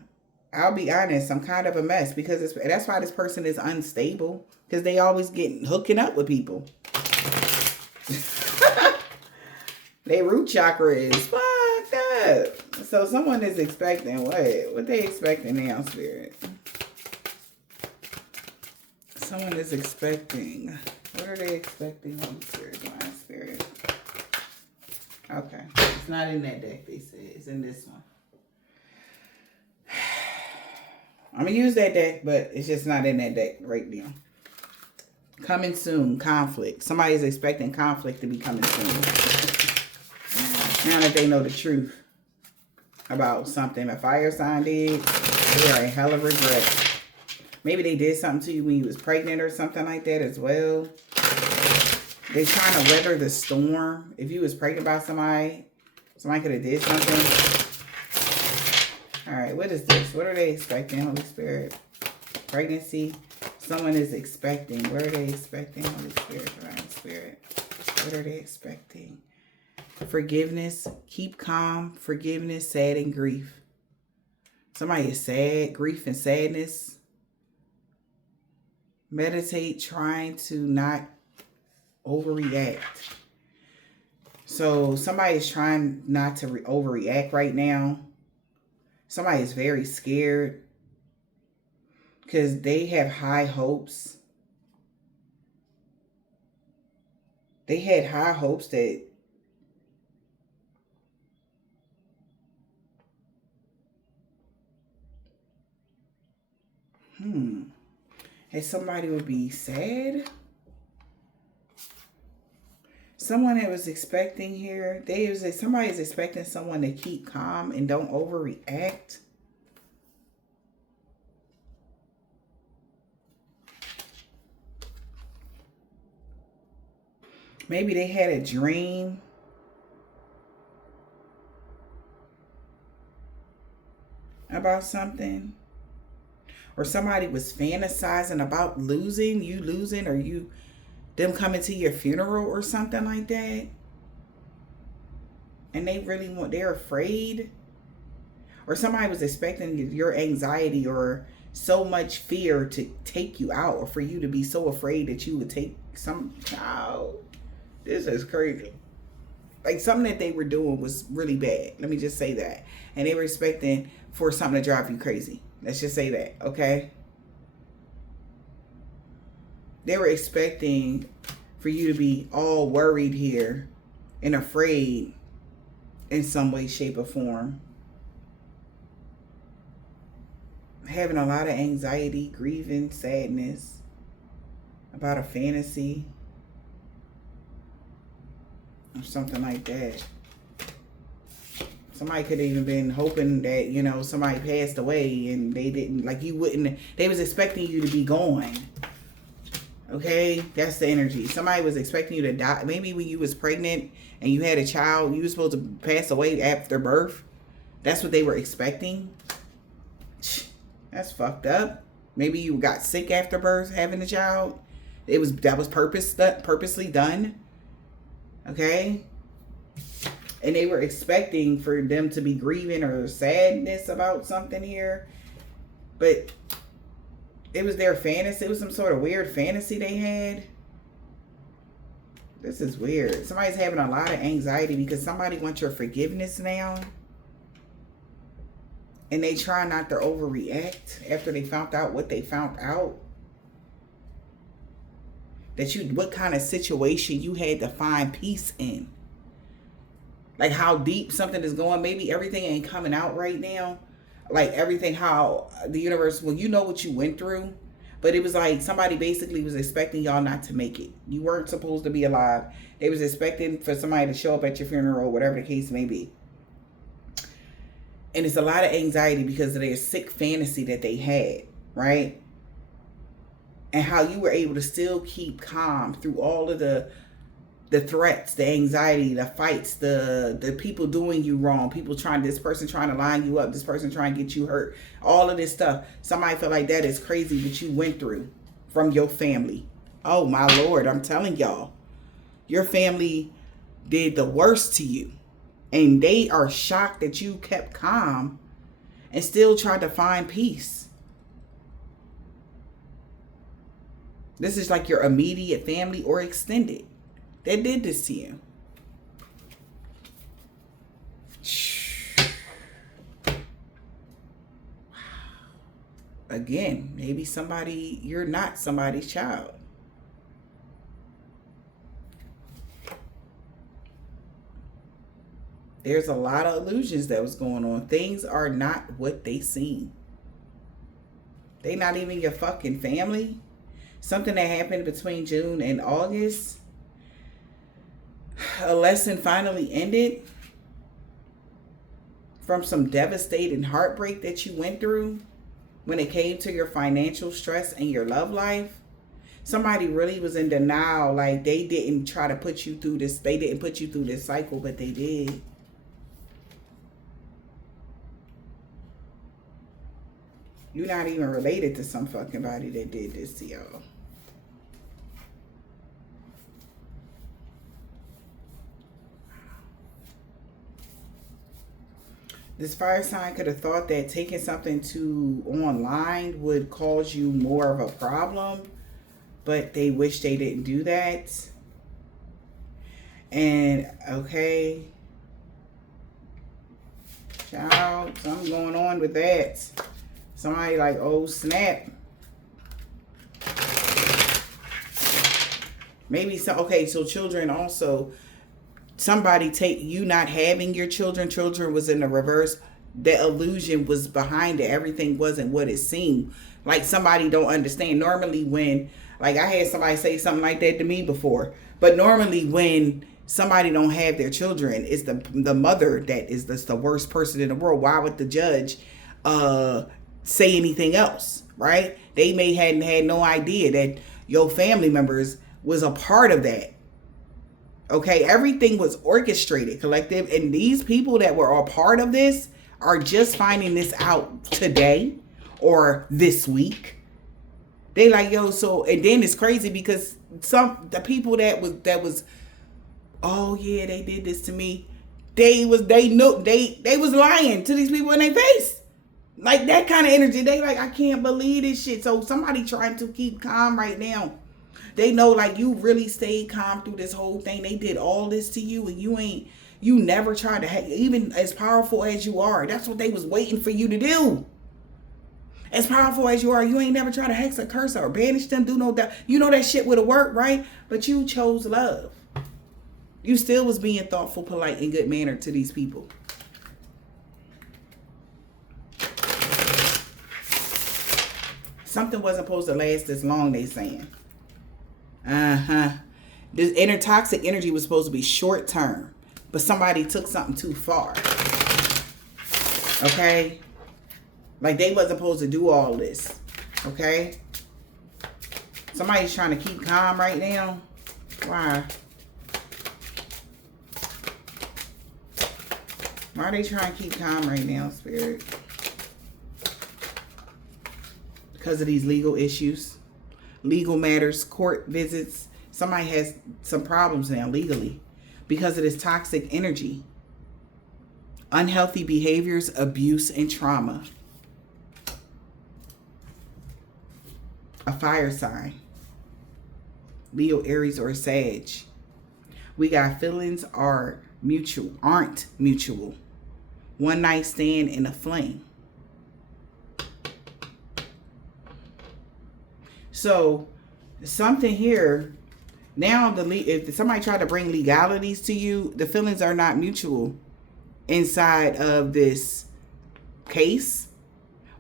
I'll be honest, I'm kind of a mess because that's why this person is unstable. Because they always get hooking up with people. Their root chakra is fucked up. So someone is expecting what? What they expecting now, Spirit? Someone is expecting. What are they expecting? Holy Spirit, Divine Spirit. Okay. It's not in that deck, they said. It's in this one. I'm going to use that deck, but it's just not in that deck right now. Coming soon. Conflict. Somebody is expecting conflict to be coming soon. Now that they know the truth about something a fire sign did, they are a hell of regret. Maybe they did something to you when you was pregnant or something like that as well. They're trying to weather the storm. If you was pregnant by somebody could have did something. All right, what is this? What are they expecting, Holy Spirit? Pregnancy. Someone is expecting. What are they expecting, Holy Spirit, Divine Spirit? What are they expecting? Forgiveness. Keep calm. Forgiveness, sad, and grief. Somebody is sad. Grief and sadness. Meditate, trying to not overreact. So somebody is trying not to overreact right now. Somebody is very scared because they have high hopes. They had high hopes that and somebody would be sad. Someone that was expecting here, somebody is expecting someone to keep calm and don't overreact. Maybe they had a dream. About something. Or somebody was fantasizing about you losing, or them coming to your funeral or something like that. And they're afraid. Or somebody was expecting your anxiety or so much fear to take you out, or for you to be so afraid that you would take some out. This is crazy. Like something that they were doing was really bad. Let me just say that. And they were expecting for something to drive you crazy. Let's just say that, okay? They were expecting for you to be all worried here and afraid in some way, shape, or form. Having a lot of anxiety, grieving, sadness about a fantasy or something like that. Somebody could have even been hoping that, somebody passed away and they didn't, they was expecting you to be gone. Okay, that's the energy. Somebody was expecting you to die. Maybe when you was pregnant and you had a child, you were supposed to pass away after birth. That's what they were expecting. That's fucked up. Maybe you got sick after birth, having a child. That was purposely done. Okay. And they were expecting for them to be grieving or sadness about something here. But it was their fantasy. It was some sort of weird fantasy they had. This is weird. Somebody's having a lot of anxiety because somebody wants your forgiveness now. And they try not to overreact after they found out what they found out. What kind of situation you had to find peace in. like how deep something is going. Maybe everything ain't coming out right now. Like everything, how the universe, well, you know what you went through. But it was like somebody basically was expecting y'all not to make it. You weren't supposed to be alive. They was expecting for somebody to show up at your funeral, whatever the case may be. And it's a lot of anxiety because of their sick fantasy that they had, right? And how you were able to still keep calm through all of the threats, the anxiety, the fights, the people doing you wrong, people this person trying to line you up, this person trying to get you hurt, all of this stuff. Somebody feel like that is crazy that you went through from your family. Oh my Lord, I'm telling y'all, your family did the worst to you. And they are shocked that you kept calm and still tried to find peace. This is like your immediate family or extended that did this to you. Again, maybe you're not somebody's child. There's a lot of illusions that was going on. Things are not what they seem. They not even your fucking family. Something that happened between June and August. A lesson finally ended from some devastating heartbreak that you went through when it came to your financial stress and your love life. Somebody really was in denial, like they didn't try to put you through this. They didn't put you through this cycle, but they did. You're not even related to some fucking body that did this to y'all. This fire sign could have thought that taking something to online would cause you more of a problem, but they wish they didn't do that. And okay, child, something going on with that. Somebody like, oh snap. Maybe so. Okay, so children also. Somebody you not having your children was in the reverse. The illusion was behind it. Everything wasn't what it seemed. Like somebody don't understand. Normally when, like I had somebody say something like that to me before. But normally when somebody don't have their children, it's the mother that is the worst person in the world. Why would the judge say anything else, right? They may hadn't had no idea that your family members was a part of that. Okay, everything was orchestrated, collective, and these people that were a part of this are just finding this out today or this week. They like, yo, so, and then it's crazy because the people that was, oh yeah, they did this to me. They was lying to these people in their face. Like that kind of energy. They like, I can't believe this shit. So somebody trying to keep calm right now. They know like you really stayed calm through this whole thing. They did all this to you and you never tried to, even as powerful as you are. That's what they was waiting for you to do. As powerful as you are, you ain't never tried to hex or curse or banish them, do no doubt. You know that shit would have worked, right? But you chose love. You still was being thoughtful, polite, and good mannered to these people. Something wasn't supposed to last this long, they saying. This inner toxic energy was supposed to be short term, but somebody took something too far. Okay? Like they wasn't supposed to do all this. Okay? Somebody's trying to keep calm right now. Why? Why are they trying to keep calm right now, Spirit? Because of these legal issues. Legal matters, court visits. Somebody has some problems now legally because of this toxic energy. Unhealthy behaviors, abuse, and trauma. A fire sign. Leo, Aries, or Sag. We got feelings aren't mutual. One night stand in a flame. So something here Now, if somebody tried to bring legalities to you, the feelings are not mutual inside of this case.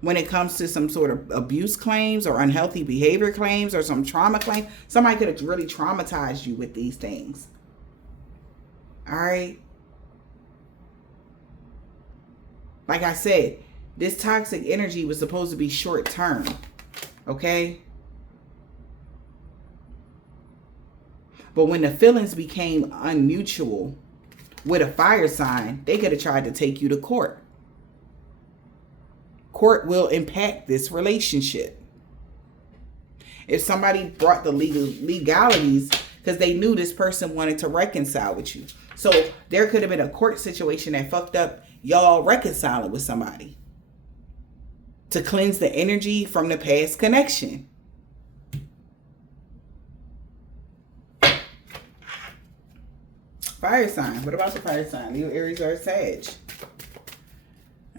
When it comes to some sort of abuse claims or unhealthy behavior claims or some trauma claims, somebody could have really traumatized you with these things. All right. Like I said, this toxic energy was supposed to be short term. Okay. But when the feelings became unmutual with a fire sign, they could have tried to take you to court. Court will impact this relationship. If somebody brought the legalities because they knew this person wanted to reconcile with you. So there could have been a court situation that fucked up y'all reconciling with somebody to cleanse the energy from the past connection. Fire sign. What about the fire sign? Leo, Aries, or Sag.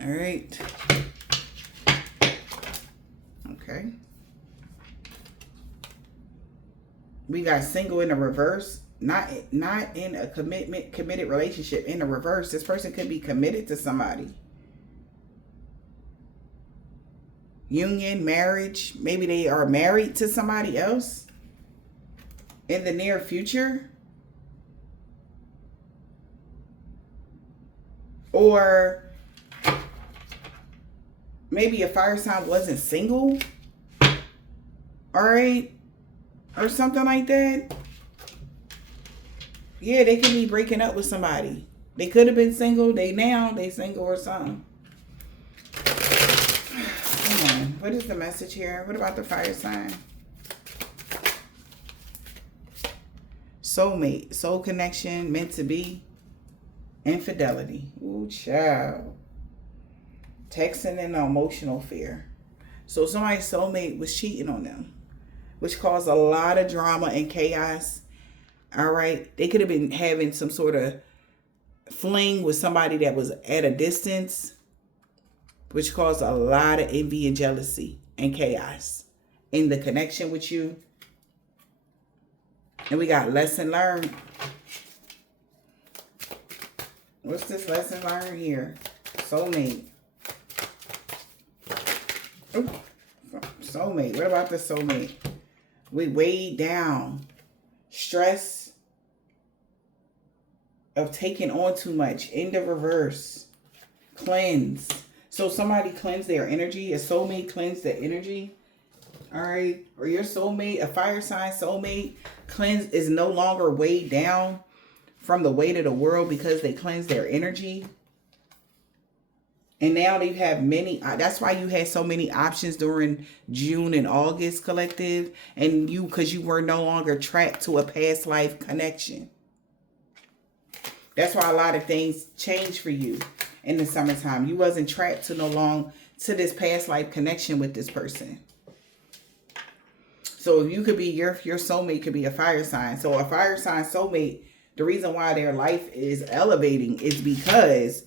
All right. Okay. We got single in the reverse. Not in a committed relationship. In the reverse, this person could be committed to somebody. Union, marriage. Maybe they are married to somebody else in the near future. Or maybe a fire sign wasn't single. All right. Or something like that. Yeah, they could be breaking up with somebody. They could have been single. They single or something. Come on. What is the message here? What about the fire sign? Soulmate. Soul connection. Meant to be. Infidelity. Ooh, child. Texting and emotional fear. So somebody's soulmate was cheating on them, which caused a lot of drama and chaos. All right. They could have been having some sort of fling with somebody that was at a distance, which caused a lot of envy and jealousy and chaos in the connection with you. And we got lesson learned. What's this lesson learned here? Soulmate. Ooh, soulmate. What about the soulmate? We weighed down. Stress of taking on too much. In the reverse. Cleanse. So somebody cleanse their energy. A soulmate cleanse the energy. All right. Or your soulmate, a fire sign soulmate, is no longer weighed down from the weight of the world because they cleanse their energy. And now you have many, that's why you had so many options during June and August, collective. And because you were no longer trapped to a past life connection. That's why a lot of things changed for you in the summertime. You wasn't trapped to this past life connection with this person. So if you could be, your soulmate could be a fire sign. So a fire sign soulmate, the reason why their life is elevating is because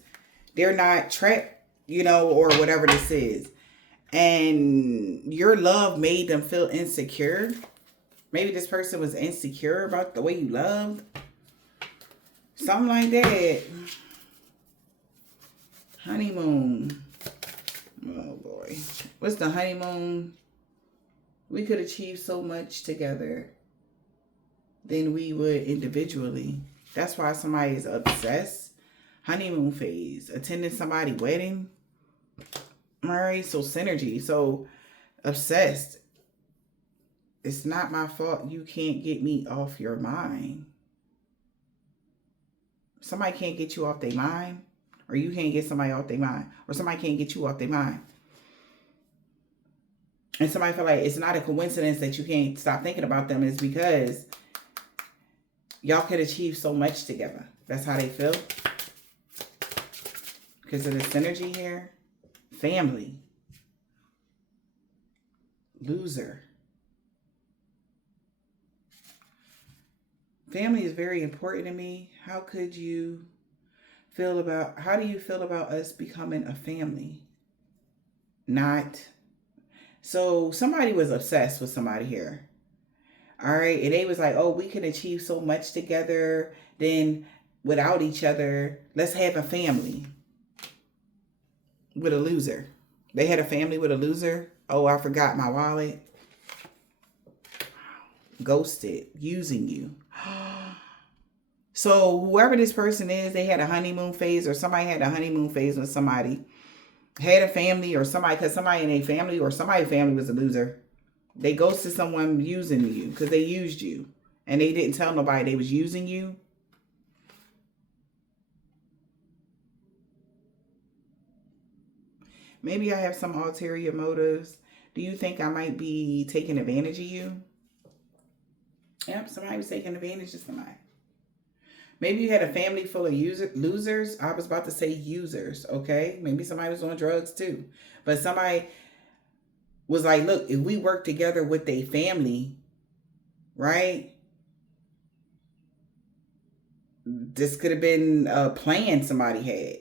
they're not trapped, or whatever this is. And your love made them feel insecure. Maybe this person was insecure about the way you loved. Something like that. Honeymoon. Oh boy. What's the honeymoon? We could achieve so much together than we would individually. That's why somebody is obsessed. Honeymoon phase. Attending somebody's wedding. All right. So synergy. So obsessed. It's not my fault you can't get me off your mind. Somebody can't get you off their mind. Or you can't get somebody off their mind. Or somebody can't get you off their mind. And somebody feel like it's not a coincidence that you can't stop thinking about them. It's because y'all could achieve so much together. That's how they feel. Because of the synergy here. Family. Loser. Family is very important to me. How do you feel about us becoming a family? Not. So somebody was obsessed with somebody here. All right. And they was like, oh, we can achieve so much together. Then without each other, let's have a family with a loser. They had a family with a loser. Oh, I forgot my wallet. Ghosted, using you. So whoever this person is, they had a honeymoon phase, or somebody had a honeymoon phase with somebody, had a family, or somebody, because somebody in a family or somebody's family was a loser. They ghosted someone using you because they used you. And they didn't tell nobody they was using you. Maybe I have some ulterior motives. Do you think I might be taking advantage of you? Yep, somebody was taking advantage of somebody. Maybe you had a family full of losers. I was about to say users, okay? Maybe somebody was on drugs too. But somebody was like, look, if we work together with a family, right? This could have been a plan somebody had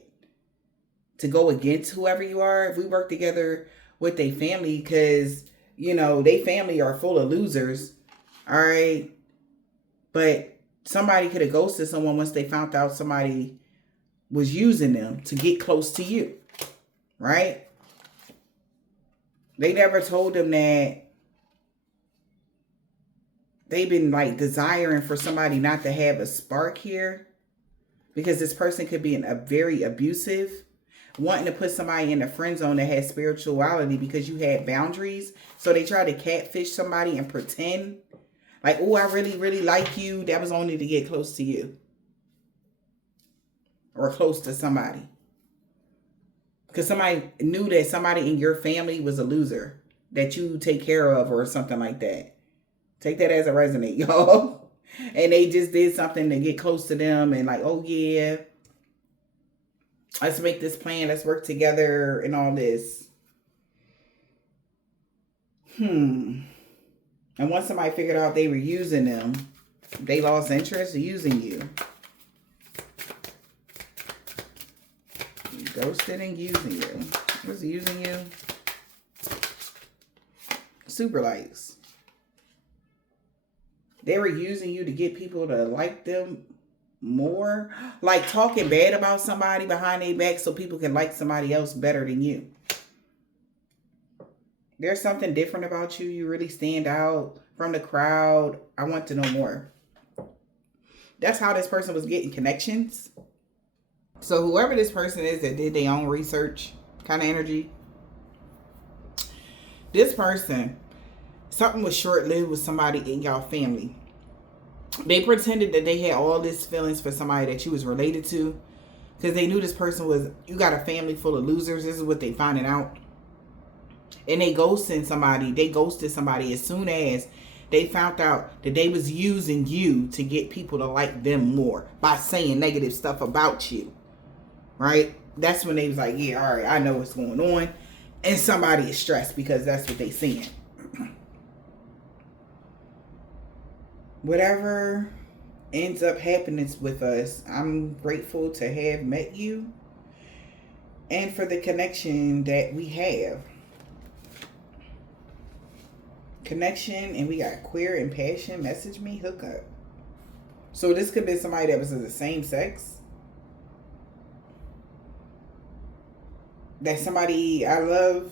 to go against whoever you are. If we work together with a family, because, you know, they family are full of losers, all right? But somebody could have ghosted someone once they found out somebody was using them to get close to you, right? They never told them that they've been like desiring for somebody not to have a spark here, because this person could be a very abusive, wanting to put somebody in the friend zone that has spirituality because you had boundaries. So they try to catfish somebody and pretend like, oh, I really, really like you. That was only to get close to you. Or close to somebody. Because somebody knew that somebody in your family was a loser that you take care of or something like that. Take that as a resonate, y'all. And they just did something to get close to them and like, oh yeah, let's make this plan. Let's work together and all this. And once somebody figured out they were using them, they lost interest in using you. Ghosted and using you. What's using you? Super likes. They were using you to get people to like them more. Like talking bad about somebody behind their back so people can like somebody else better than you. There's something different about you. You really stand out from the crowd. I want to know more. That's how this person was getting connections. So whoever this person is that did their own research kind of energy, this person, something was short-lived with somebody in y'all family. They pretended that they had all these feelings for somebody that you was related to because they knew this person was, you got a family full of losers. This is what they finding out. And they ghosted somebody as soon as they found out that they was using you to get people to like them more by saying negative stuff about you. Right? That's when they was like, yeah, all right, I know what's going on. And somebody is stressed because that's what they seeing. Whatever ends up happening with us, I'm grateful to have met you and for the connection that we have. Connection, and we got queer and passion. Message me, hook up. So this could be somebody that was of the same sex. That somebody I love,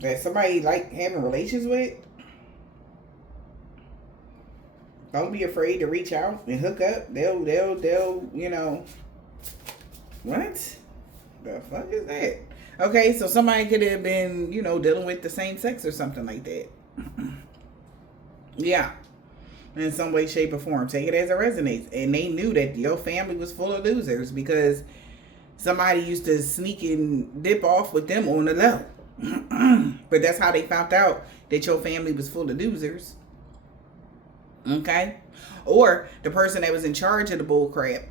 that somebody like having relations with. Don't be afraid to reach out and hook up. They'll, you know, what? The fuck is that? Okay, so somebody could have been, you know, dealing with the same sex or something like that. Yeah. In some way, shape, or form. Take it as it resonates. And they knew that your family was full of losers because somebody used to sneak and dip off with them on the low. But that's how they found out that your family was full of losers. Okay? Or the person that was in charge of the bull crap,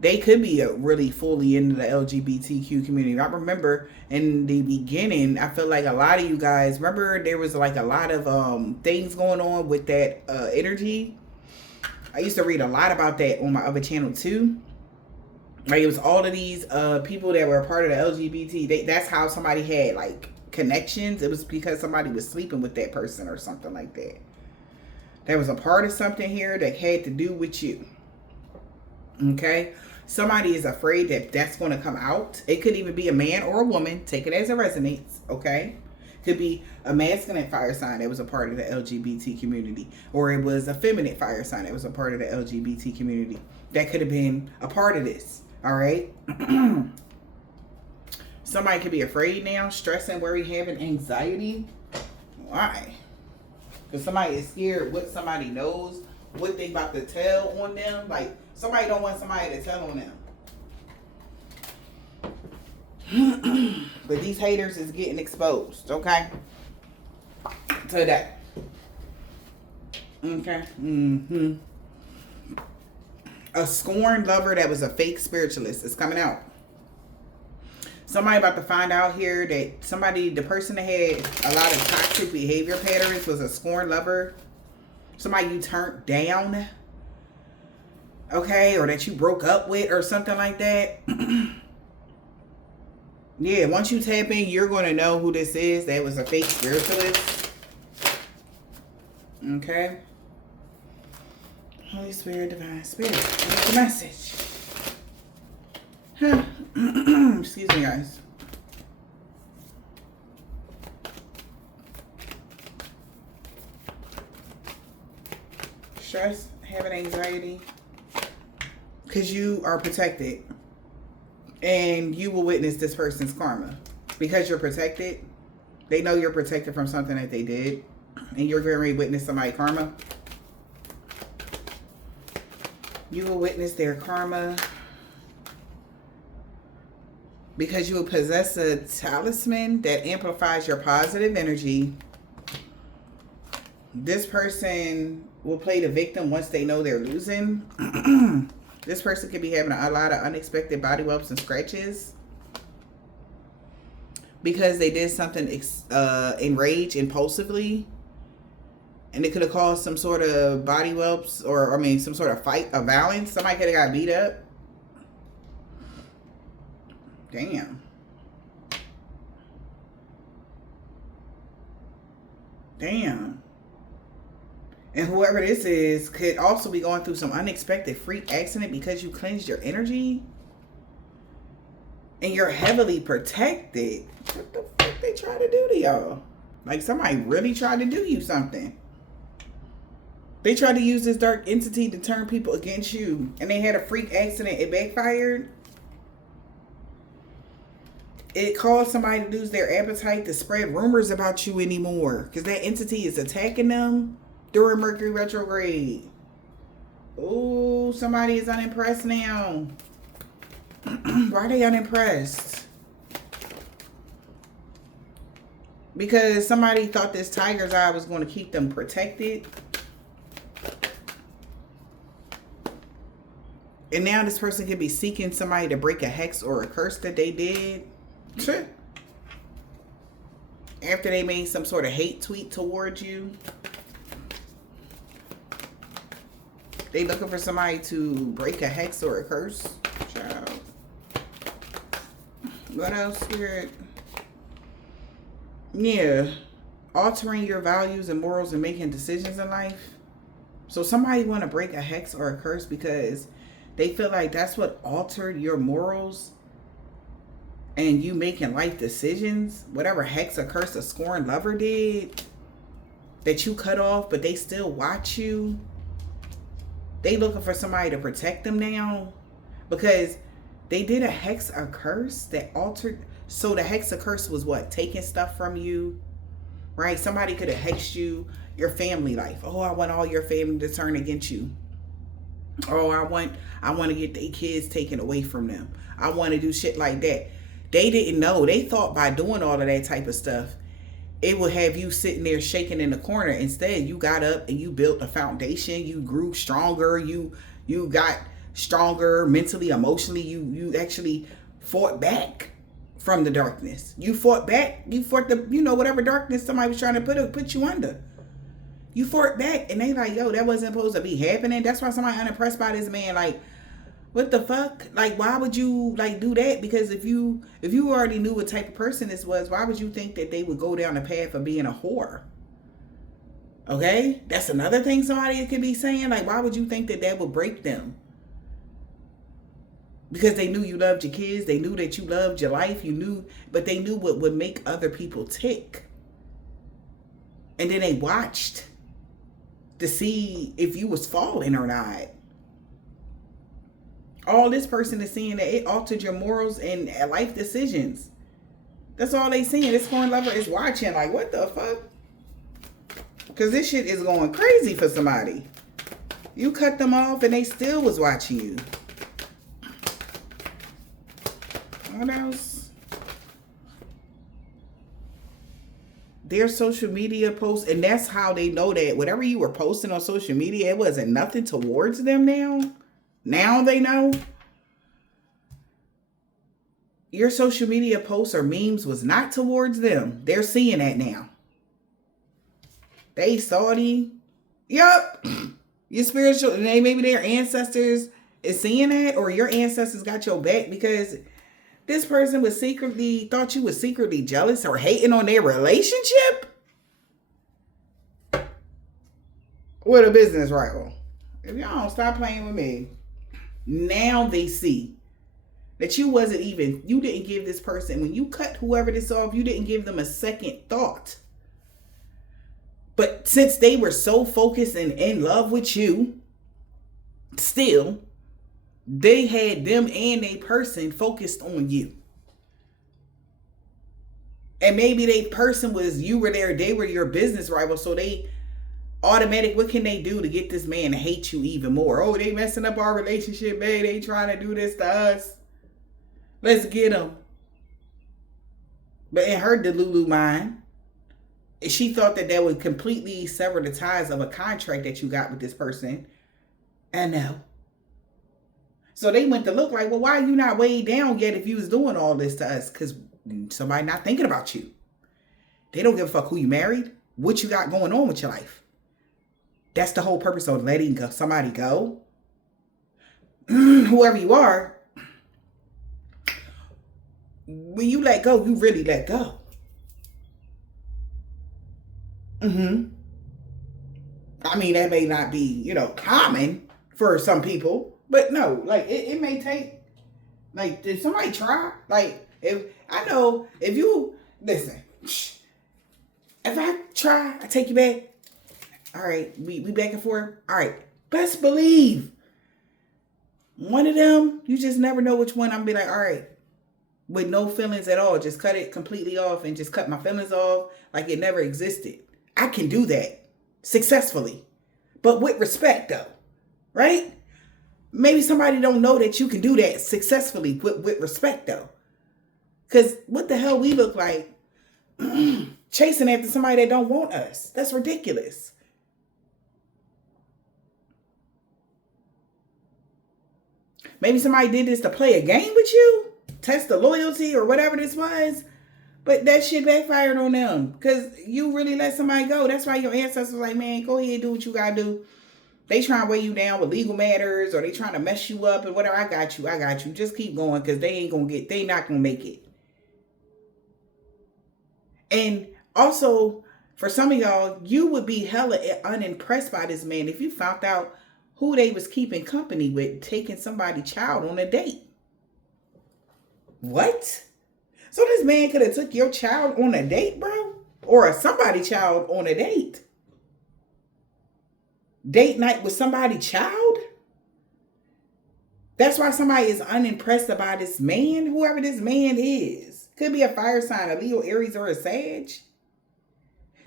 they could be really fully into the LGBTQ community. I remember in the beginning, I feel like a lot of you guys, remember there was like a lot of things going on with that energy. I used to read a lot about that on my other channel too. Like it was all of these people that were a part of the LGBT. That's how somebody had like connections. It was because somebody was sleeping with that person or something like that. There was a part of something here that had to do with you. Okay? Somebody is afraid that that's going to come out. It could even be a man or a woman. Take it as it resonates. Okay? Could be a masculine fire sign that was a part of the LGBT community. Or it was a feminine fire sign that was a part of the LGBT community. That could have been a part of this. All right? Somebody could be afraid now, stressing, worry, having anxiety. Why? Because somebody is scared what somebody knows, what they about to tell on them. Like, somebody don't want somebody to tell on them. But these haters is getting exposed, okay? Today. Okay? Mm-hmm. A scorned lover that was a fake spiritualist is coming out. Somebody about to find out here that the person that had a lot of toxic behavior patterns was a scorned lover. Somebody you turned down. Okay, or that you broke up with or something like that. Yeah, once you tap in, you're going to know who this is. That was a fake spiritualist. Okay. Holy Spirit, Divine Spirit. What's the message? Huh. Excuse me, guys. Stress, having anxiety. Because you are protected. And you will witness this person's karma. Because you're protected. They know you're protected from something that they did. And you're going to witness somebody's karma. You will witness their karma. Because you will possess a talisman that amplifies your positive energy. This person will play the victim once they know they're losing. This person could be having a lot of unexpected body whelps and scratches. Because they did something enraged impulsively. And it could have caused some sort of body whelps or, some sort of fight of violence. Somebody could have got beat up. Damn. Damn. And whoever this is could also be going through some unexpected freak accident because you cleansed your energy. And you're heavily protected. What the fuck they try to do to y'all? Like somebody really tried to do you something. They tried to use this dark entity to turn people against you. And they had a freak accident. It backfired. It caused somebody to lose their appetite to spread rumors about you anymore. Because that entity is attacking them during Mercury retrograde. Oh, somebody is unimpressed now. Why are they unimpressed? Because somebody thought this tiger's eye was going to keep them protected. And now this person could be seeking somebody to break a hex or a curse that they did. After they made some sort of hate tweet towards you. They looking for somebody to break a hex or a curse. Child. What else, Spirit? Yeah. Altering your values and morals and making decisions in life. So somebody want to break a hex or a curse because they feel like that's what altered your morals and you making life decisions. Whatever hex or curse a scorned lover did that you cut off, but they still watch you. They looking for somebody to protect them now because they did a hex or curse that altered. So the hex or curse was what? Taking stuff from you, right? Somebody could have hexed you, your family life. Oh, I want all your family to turn against you. Oh, I want to get their kids taken away from them. I want to do shit like that. They didn't know. They thought by doing all of that type of stuff, it would have you sitting there shaking in the corner. Instead, you got up and you built a foundation. You grew stronger. You got stronger mentally, emotionally. You actually fought back from the darkness. You fought back. You fought the, whatever darkness somebody was trying to put you under. You fought back, and they like, yo, that wasn't supposed to be happening. That's why somebody unimpressed by this man. Like, what the fuck? Like, why would you do that? Because if you already knew what type of person this was, why would you think that they would go down the path of being a whore? Okay? That's another thing somebody could be saying. Like, why would you think that that would break them? Because they knew you loved your kids. They knew that you loved your life. You knew, but they knew what would make other people tick. And then they watched to see if you was falling or not. All this person is seeing that it altered your morals and life decisions. That's all they seeing. This corn lover is watching like, what the fuck? Because this shit is going crazy for somebody. You cut them off and they still was watching you. What else? Their social media posts, and that's how they know that whatever you were posting on social media, it wasn't nothing towards them now. Now they know. Your social media posts or memes was not towards them. They're seeing that now. They salty. Yup. Your spiritual, maybe their ancestors is seeing that, or your ancestors got your back because this person was thought you was secretly jealous or hating on their relationship with a business rival. If y'all don't stop playing with me, now they see that you didn't give this person, when you cut whoever this off, you didn't give them a second thought. But since they were so focused and in love with you, still, they had them and a person focused on you. And maybe they person you were there, they were your business rival, so they what can they do to get this man to hate you even more? Oh, they messing up our relationship, babe. They trying to do this to us. Let's get them. But in her delulu mind, she thought that would completely sever the ties of a contract that you got with this person. And no. So they went to look like, well, why are you not weighed down yet if you was doing all this to us? Because somebody not thinking about you. They don't give a fuck who you married, what you got going on with your life. That's the whole purpose of letting somebody go. Whoever you are, when you let go, you really let go. I mean, that may not be, common for some people, but no, like it may take, like, did somebody try? Like, if you listen, if I try, I take you back. All right, we back and forth. All right, best believe one of them, you just never know which one. I'm be like, all right, with no feelings at all, just cut it completely off and just cut my feelings off like it never existed. I can do that successfully, but with respect though, right? Maybe somebody don't know that you can do that successfully with respect though. Because what the hell we look like chasing after somebody that don't want us. That's ridiculous. Maybe somebody did this to play a game with you, test the loyalty or whatever this was. But that shit backfired on them because you really let somebody go. That's why your ancestors were like, man, go ahead and do what you got to do. They trying to weigh you down with legal matters or they trying to mess you up and whatever. I got you. Just keep going because they not going to make it. And also, for some of y'all, you would be hella unimpressed by this man if you found out who they was keeping company with, taking somebody's child on a date. What? So this man could have took your child on a date, bro? Or somebody's child on a date? Date night with somebody's child? That's why somebody is unimpressed about this man, whoever this man is. Could be a fire sign, a Leo, Aries, or a Sag.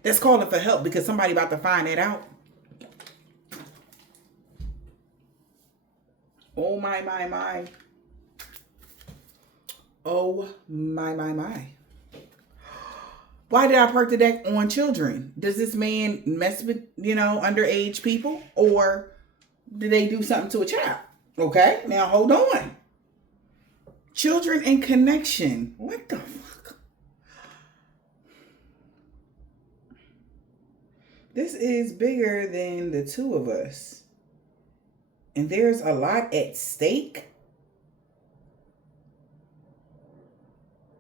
That's calling for help because somebody about to find that out. Oh my. Oh my. Why did I park the deck on children? Does this man mess with, underage people? Or did they do something to a child? Okay, now hold on. Children and connection. What the fuck? This is bigger than the two of us. And there's a lot at stake.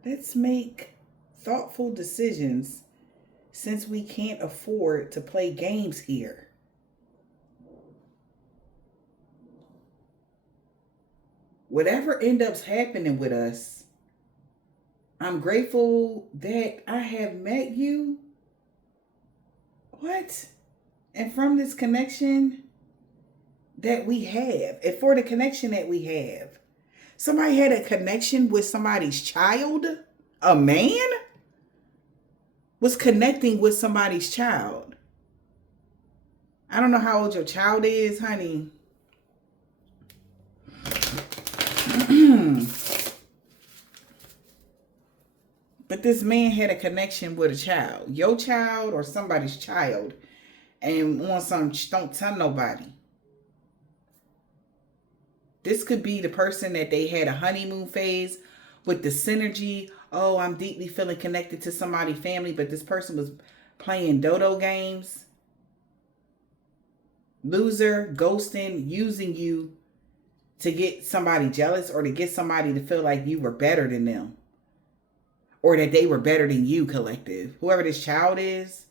Let's make thoughtful decisions since we can't afford to play games here. Whatever ends up happening with us, I'm grateful that I have met you. What? And from this connection that we have, and for the connection that we have, somebody had a connection with somebody's child. A man was connecting with somebody's child. I don't know how old your child is, honey. But this man had a connection with a child. Your child or somebody's child. And on some, don't tell nobody. This could be the person that they had a honeymoon phase with the synergy. Oh, I'm deeply feeling connected to somebody's family, but this person was playing dodo games. Loser, ghosting, using you to get somebody jealous or to get somebody to feel like you were better than them. Or that they were better than you, collective. Whoever this child is,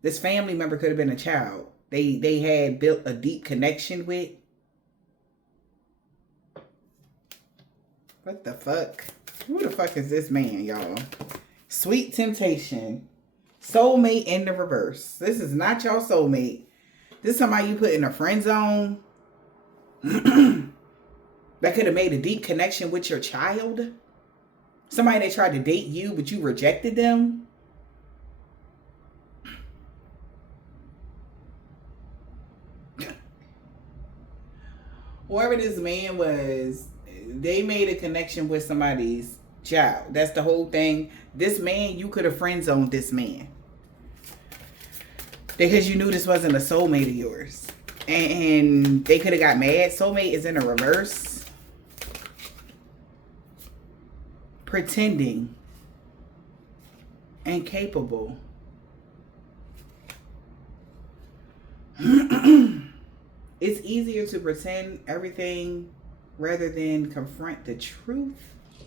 this family member could have been a child. They had built a deep connection with. What the fuck? Who the fuck is this man, y'all? Sweet temptation. Soulmate in the reverse. This is not your soulmate. This is somebody you put in a friend zone. That could have made a deep connection with your child. Somebody that tried to date you, but you rejected them. Whoever this man was, they made a connection with somebody's child. That's the whole thing. This man, you could have friend zoned this man. Because you knew this wasn't a soulmate of yours. And they could have got mad. Soulmate is in a reverse. Pretending. And capable. It's easier to pretend everything rather than confront the truth.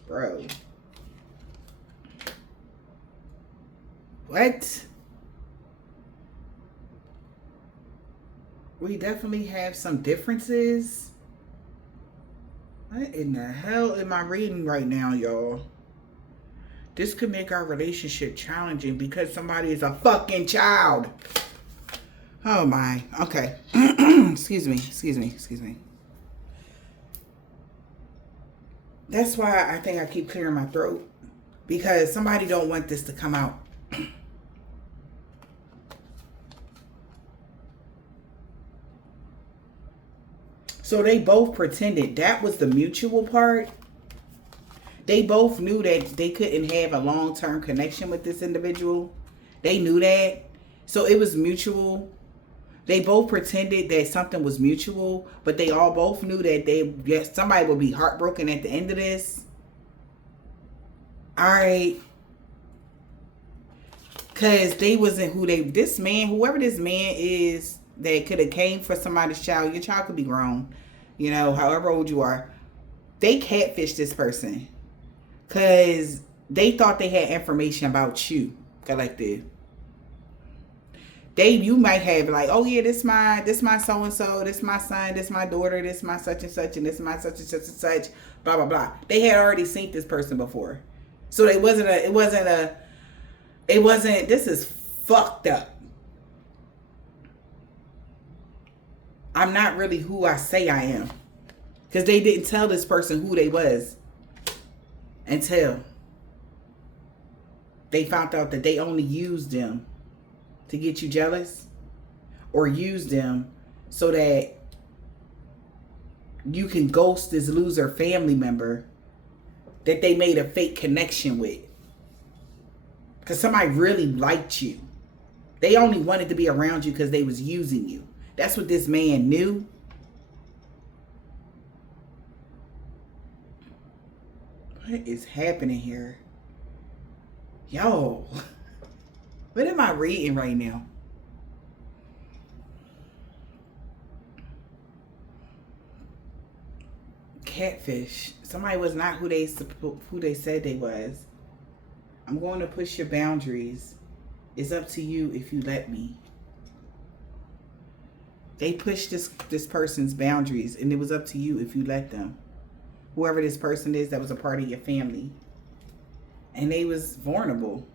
Bro. What? We definitely have some differences. What in the hell am I reading right now, y'all? This could make our relationship challenging because somebody is a fucking child. Oh my. Okay. Excuse me. That's why I think I keep clearing my throat. Because somebody don't want this to come out. So they both pretended. That was the mutual part. They both knew that they couldn't have a long-term connection with this individual. They knew that. So it was mutual. They both pretended that something was mutual, but they all both knew that somebody would be heartbroken at the end of this. All right. Because they wasn't this man, whoever this man is that could have came for somebody's child, your child could be grown, you know, however old you are. They catfished this person because they thought they had information about you, collective. You might have like, oh yeah, this my so-and-so, this my son, this my daughter, this my such and such, and this my such and such and such, blah, blah, blah. They had already seen this person before. So this is fucked up. I'm not really who I say I am. Because they didn't tell this person who they was until they found out that they only used them to get you jealous, or use them so that you can ghost this loser family member that they made a fake connection with. Because somebody really liked you. They only wanted to be around you because they was using you. That's what this man knew. What is happening here? Yo. What am I reading right now? Catfish. Somebody was not who they said they was. I'm going to push your boundaries It's up to you if you let me. They pushed this person's boundaries, and it was up to you if you let them. Whoever this person is that was a part of your family. And they was vulnerable.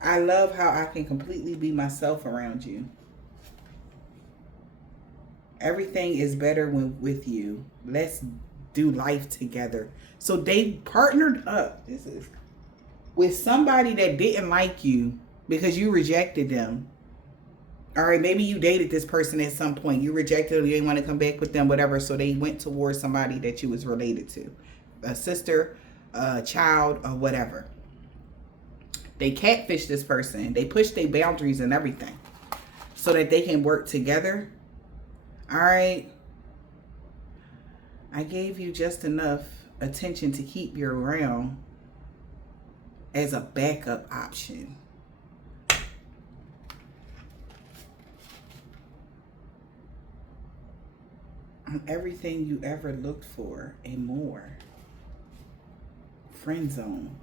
I love how I can completely be myself around you. Everything is better when with you. Let's do life together. So they partnered up. This is with somebody that didn't like you because you rejected them. All right, maybe you dated this person at some point. You rejected them. You didn't want to come back with them, whatever. So they went towards somebody that you was related to. A sister, a child, or whatever. They catfish this person. They push their boundaries and everything so that they can work together. All right. I gave you just enough attention to keep you around as a backup option. I'm everything you ever looked for and more. Friend zone.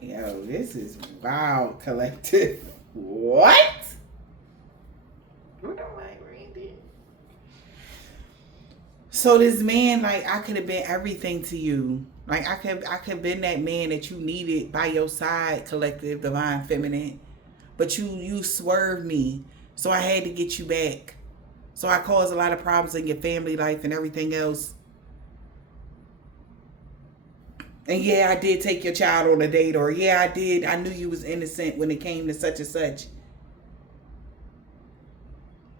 Yo, this is wild, collective. What? What am I reading? So this man, like, I could have been everything to you. Like, I could have been that man that you needed by your side, collective, divine, feminine. But you swerved me. So I had to get you back. So I caused a lot of problems in your family life and everything else. And yeah, I did take your child on a date. Or yeah, I did. I knew you was innocent when it came to such and such.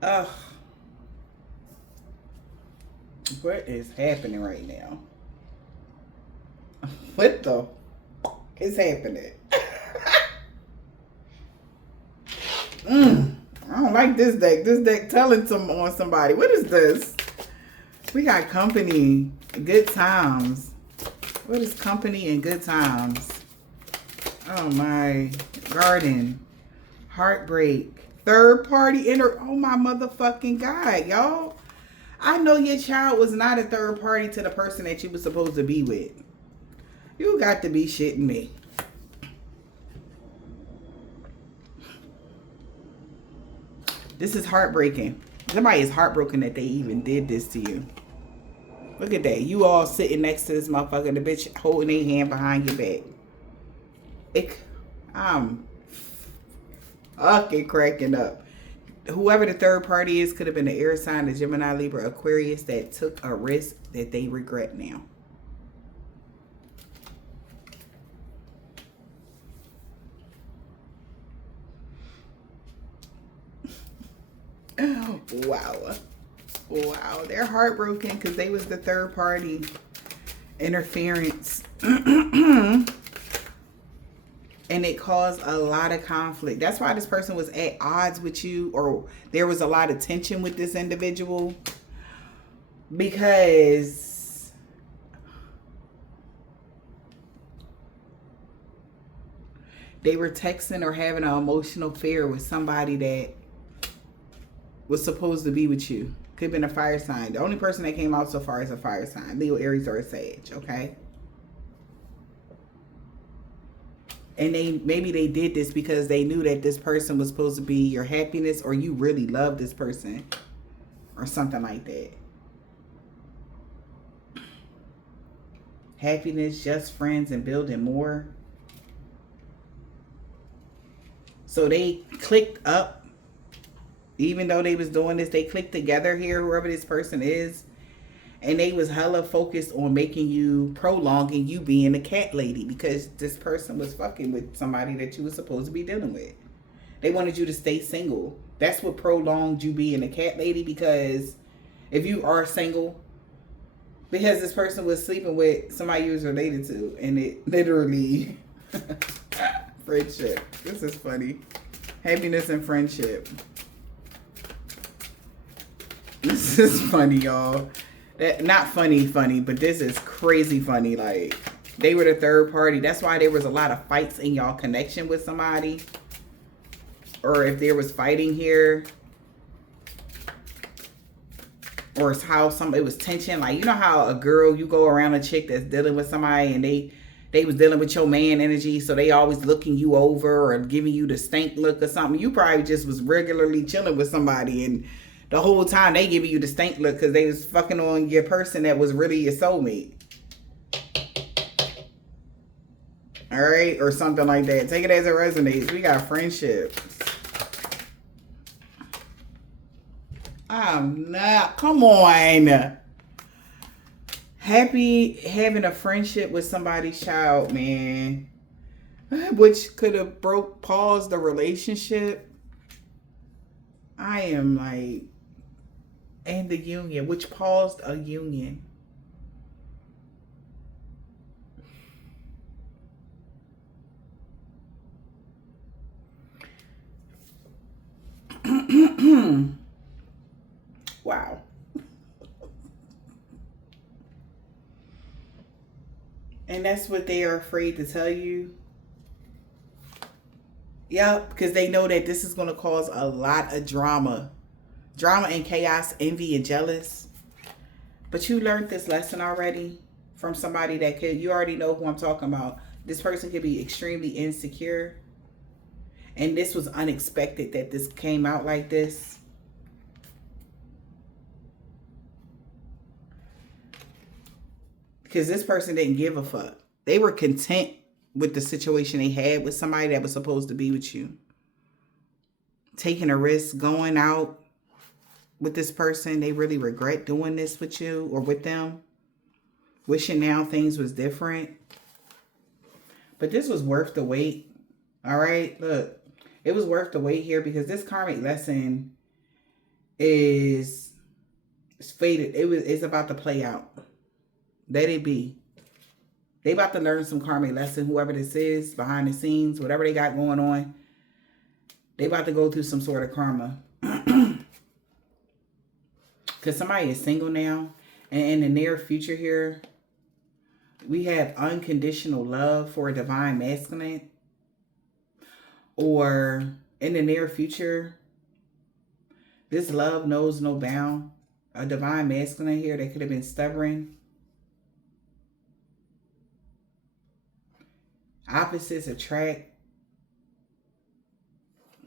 Ugh. What is happening right now? What the fuck is happening? I don't like this deck. This deck telling on somebody. What is this? We got company, good times. What is company and good times? Oh my. Garden. Heartbreak. Third party oh my motherfucking God, y'all. I know your child was not a third party to the person that you were supposed to be with. You got to be shitting me. This is heartbreaking. Somebody is heartbroken that they even did this to you. Look at that. You all sitting next to this motherfucker, the bitch holding their hand behind your back. I'm fucking cracking up. Whoever the third party is could have been an air sign, a Gemini, Libra, Aquarius that took a risk that they regret now. Wow. Wow. They're heartbroken because they was the third party interference. And it caused a lot of conflict. That's why this person was at odds with you, or there was a lot of tension with this individual. Because they were texting or having an emotional affair with somebody that was supposed to be with you. Could have been a fire sign. The only person that came out so far is a fire sign. Leo, Aries, or a Sag, okay? And maybe they did this because they knew that this person was supposed to be your happiness, or you really love this person or something like that. Happiness, just friends, and building more. So they clicked up. Even though they was doing this, they clicked together here, whoever this person is. And they was hella focused on making you, prolonging you being a cat lady, because this person was fucking with somebody that you was supposed to be dealing with. They wanted you to stay single. That's what prolonged you being a cat lady, because if you are single, because this person was sleeping with somebody you was related to, and it literally, friendship. This is funny. Happiness and friendship. This is funny, y'all. That not funny, but this is crazy funny. Like, they were the third party. That's why there was a lot of fights in y'all connection with somebody. Or if there was fighting here. or it's how it was tension. Like, you know how a girl, you go around a chick that's dealing with somebody and they was dealing with your man energy, so they always looking you over or giving you the stank look or something. You probably just was regularly chilling with somebody, and the whole time they giving you the stank look because they was fucking on your person that was really your soulmate. All right, or something like that. Take it as it resonates. We got friendships. I'm not. Come on. Happy having a friendship with somebody's child, man. Which could have paused the relationship. I am like, and the union, which paused a union. Wow. And that's what they are afraid to tell you. Yep, because they know that this is going to cause a lot of drama. Drama and chaos, envy and jealous. But you learned this lesson already from somebody that you already know who I'm talking about. This person could be extremely insecure. And this was unexpected that this came out like this. Because this person didn't give a fuck. They were content with the situation they had with somebody that was supposed to be with you. Taking a risk, going out with this person. They really regret doing this with you or with them. Wishing now things was different. But this was worth the wait. All right, look. It was worth the wait here because this karmic lesson is fated. It's about to play out. Let it be. They about to learn some karmic lesson, whoever this is, behind the scenes, whatever they got going on. They about to go through some sort of karma. Because somebody is single now. And in the near future here, we have unconditional love for a divine masculine. Or in the near future, this love knows no bound. A divine masculine here that could have been stubborn. Opposites attract.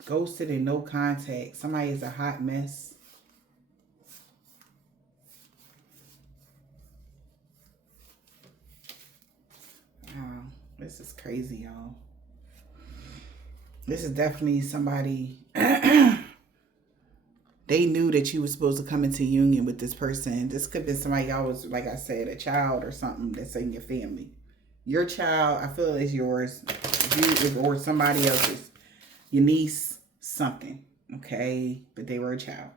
Ghosted and no contact. Somebody is a hot mess. Wow, this is crazy, y'all. This is definitely somebody. They knew that you were supposed to come into union with this person. This could have been somebody y'all was, like I said, a child or something that's in your family. Your child, I feel it's yours. You or somebody else's. Your niece, something. Okay? But they were a child.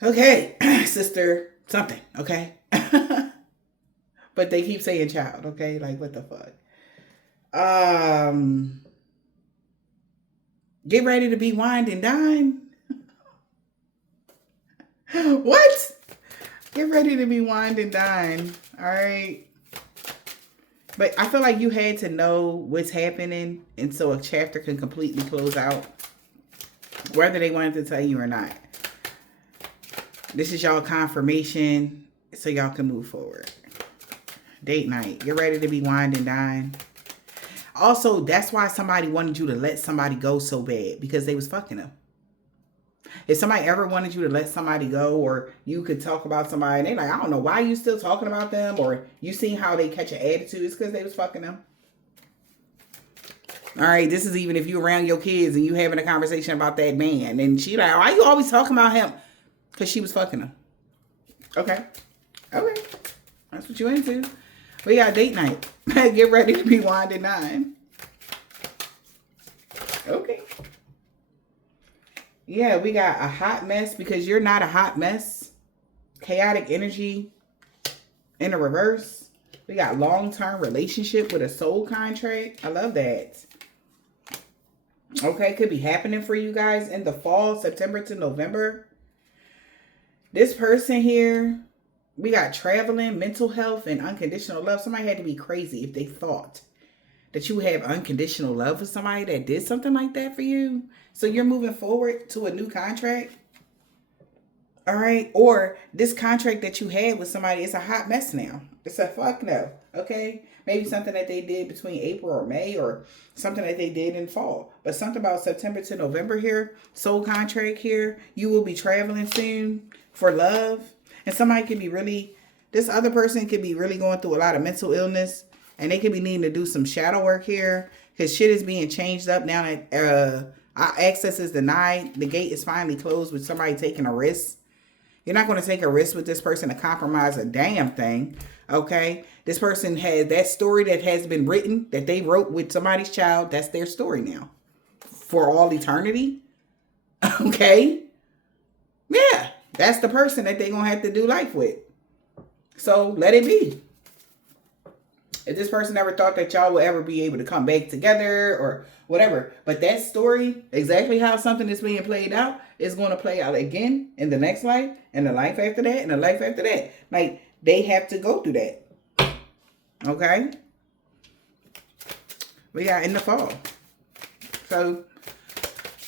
Okay. Sister, something. Okay? But they keep saying child. Okay? Like, what the fuck? Get ready to be wined and dined. What? Get ready to be wined and dined. All right. But I feel like you had to know what's happening, and so a chapter can completely close out, whether they wanted to tell you or not. This is y'all confirmation, so y'all can move forward. Date night. Get ready to be wined and dined. Also, that's why somebody wanted you to let somebody go so bad, because they was fucking them. If somebody ever wanted you to let somebody go, or you could talk about somebody and they like, I don't know why you still talking about them, or you seen how they catch an attitude, it's because they was fucking them. All right, this is even if you around your kids and you having a conversation about that man, and she like, why you always talking about him? Because she was fucking him. Okay. Okay. That's what you into. We got date night. Get ready to be wined and dined. Okay. Yeah, we got a hot mess because you're not a hot mess. Chaotic energy in the reverse. We got long-term relationship with a soul contract. I love that. Okay, could be happening for you guys in the fall, September to November. This person here, we got traveling, mental health, and unconditional love. Somebody had to be crazy if they thought that you have unconditional love for somebody that did something like that for you. So you're moving forward to a new contract. All right. Or this contract that you had with somebody, it's a hot mess now. It's a fuck no. Okay. Maybe something that they did between April or May, or something that they did in fall. But something about September to November here, soul contract here, you will be traveling soon for love. And somebody could be really, this other person could be really going through a lot of mental illness. And they could be needing to do some shadow work here. Because shit is being changed up now that our access is denied. The gate is finally closed with somebody taking a risk. You're not going to take a risk with this person to compromise a damn thing. Okay? This person has that story that has been written, that they wrote with somebody's child. That's their story now. For all eternity. Okay? Yeah. That's the person that they're going to have to do life with. So let it be. If this person never thought that y'all would ever be able to come back together or whatever. But that story, exactly how something is being played out, is going to play out again in the next life, and the life after that, and the life after that. Like, they have to go through that. Okay? We got in the fall. So,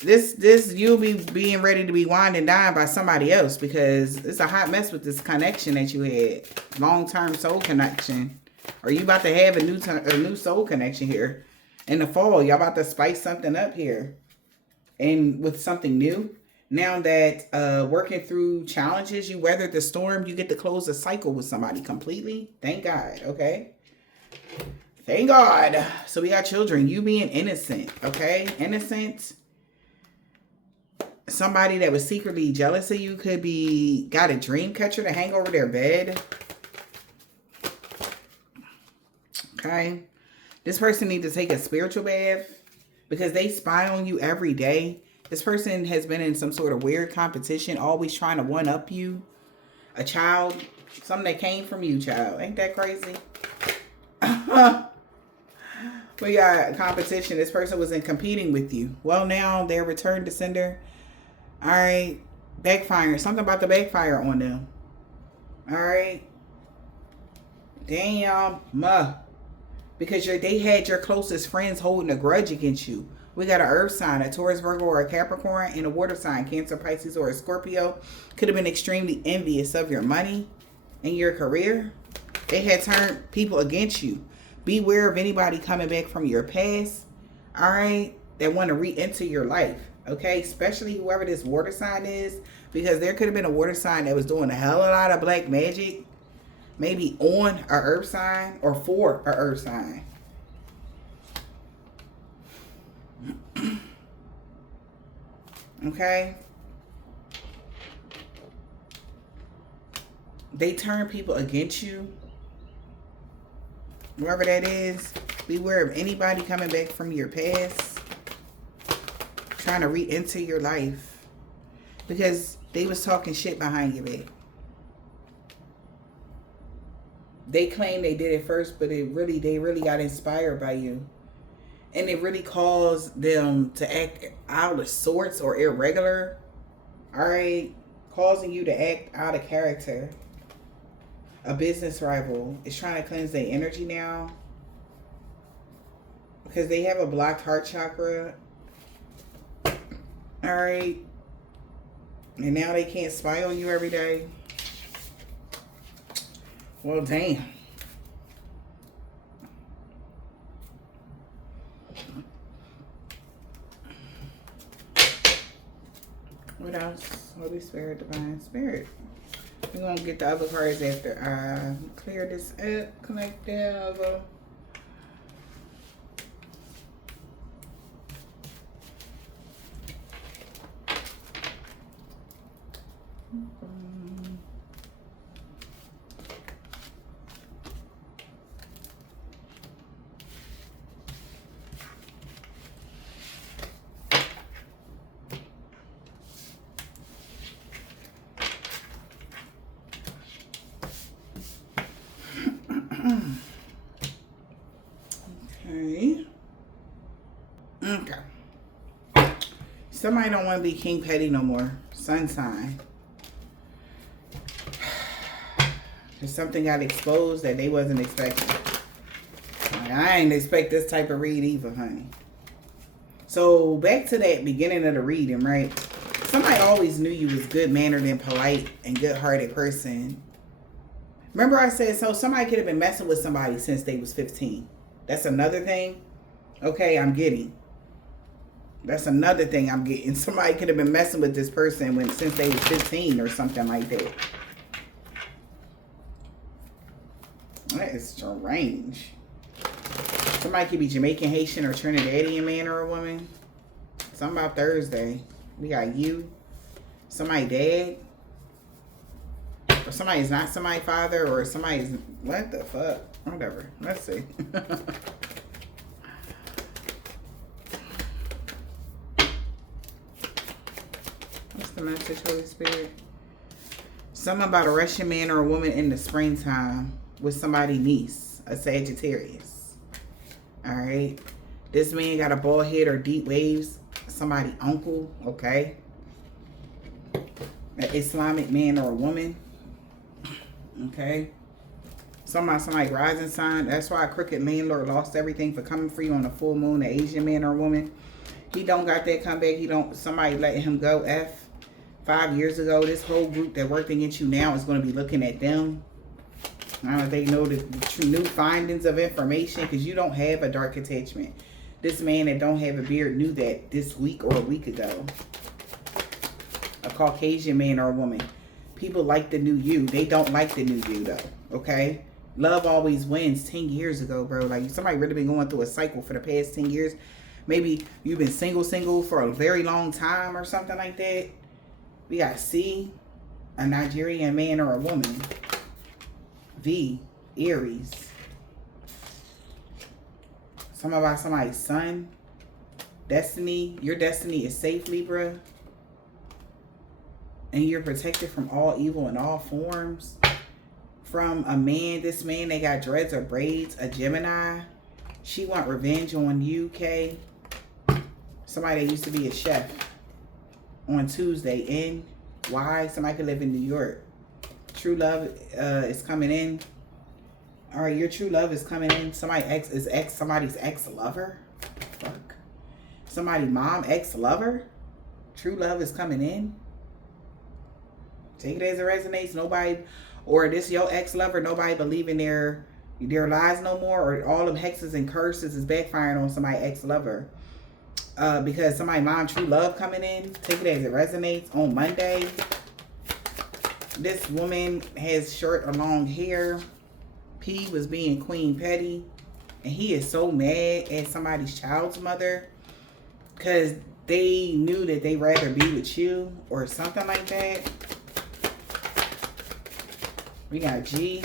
this you'll be being ready to be wined and dined by somebody else, because it's a hot mess with this connection that you had. Long-term soul connection. Or you about to have a new soul connection here. In the fall, y'all about to spice something up here. And with something new. Now that working through challenges, you weathered the storm, you get to close a cycle with somebody completely. Thank God, okay? Thank God. So we got children. You being innocent, okay? Innocent. Somebody that was secretly jealous of you could be got a dream catcher to hang over their bed. Okay? This person needs to take a spiritual bath because they spy on you every day. This person has been in some sort of weird competition, always trying to one-up you. A child, something that came from you, child. Ain't that crazy? We got competition. This person was in competing with you. Well, now they're returned to sender. All right. Backfire. Something about the backfire on them. All right. Damn. Because they had your closest friends holding a grudge against you. We got an earth sign, a Taurus, Virgo, or a Capricorn, and a water sign, Cancer, Pisces, or a Scorpio. Could have been extremely envious of your money and your career. They had turned people against you. Beware of anybody coming back from your past, all right, that want to re-enter your life, okay? Especially whoever this water sign is, because there could have been a water sign that was doing a hell of a lot of black magic, maybe on a earth sign or for a earth sign. Okay? They turn people against you. Whoever that is, beware of anybody coming back from your past, trying to re-enter your life, because they was talking shit behind your back. They claim they did it first, but they really got inspired by you. And it really caused them to act out of sorts or irregular. Alright? Causing you to act out of character. A business rival is trying to cleanse their energy now. Because they have a blocked heart chakra. Alright? And now they can't spy on you every day. Well, damn. What else? Holy Spirit, Divine Spirit. We're going to get the other cards after I clear this up. Connect the other. Okay. Somebody don't want to be King Petty no more. Sun sign. Because something got exposed that they wasn't expecting. Like, I ain't expect this type of read either, honey. So back to that beginning of the reading, right? Somebody always knew you was good-mannered and polite and good-hearted person. Remember I said, so somebody could have been messing with somebody since they was 15. That's another thing. Okay, I'm getting. That's another thing I'm getting. Somebody could have been messing with this person since they was 15 or something like that. That is strange. Somebody could be Jamaican, Haitian, or Trinidadian man or a woman. Something about Thursday. We got you. Somebody dead. Or somebody's not somebody's father. Or somebody's... What the fuck? Whatever. Let's see. What's the message, Holy Spirit? Something about a Russian man or a woman in the springtime with somebody's niece. A Sagittarius. Alright. This man got a bald head or deep waves. Somebody uncle. Okay. An Islamic man or a woman. Okay. Somebody rising sign. That's why a crooked landlord lost everything for coming for you on the full moon. An Asian man or woman. He don't got that comeback. He don't. Somebody letting him go. 5 years ago. This whole group that worked against you now is going to be looking at them. Now they know the true new findings of information because you don't have a dark attachment. This man that don't have a beard knew that this week or a week ago. A Caucasian man or a woman. People like the new you. They don't like the new you though. Okay? Love always wins. 10 years ago, bro. Like somebody really been going through a cycle for the past 10 years. Maybe you've been single for a very long time or something like that. We got C, a Nigerian man or a woman. V, Aries. Something about somebody's son. Destiny. Your destiny is safe, Libra. And you're protected from all evil in all forms. From a man, this man, they got dreads or braids. A Gemini. She want revenge on you, K. Somebody that used to be a chef. On Tuesday. N. Y. Somebody could live in New York. True love is coming in. All right, your true love is coming in. Somebody's ex-lover. Fuck. Somebody mom ex-lover. True love is coming in. Take it as it resonates. Nobody, or this your ex-lover, nobody believe in their lies no more, or all them hexes and curses is backfiring on somebody ex-lover. Because somebody mom true love coming in. Take it as it resonates on Monday. This woman has short or long hair. P was being Queen Petty. And he is so mad at somebody's child's mother. Because they knew that they'd rather be with you. Or something like that. We got G.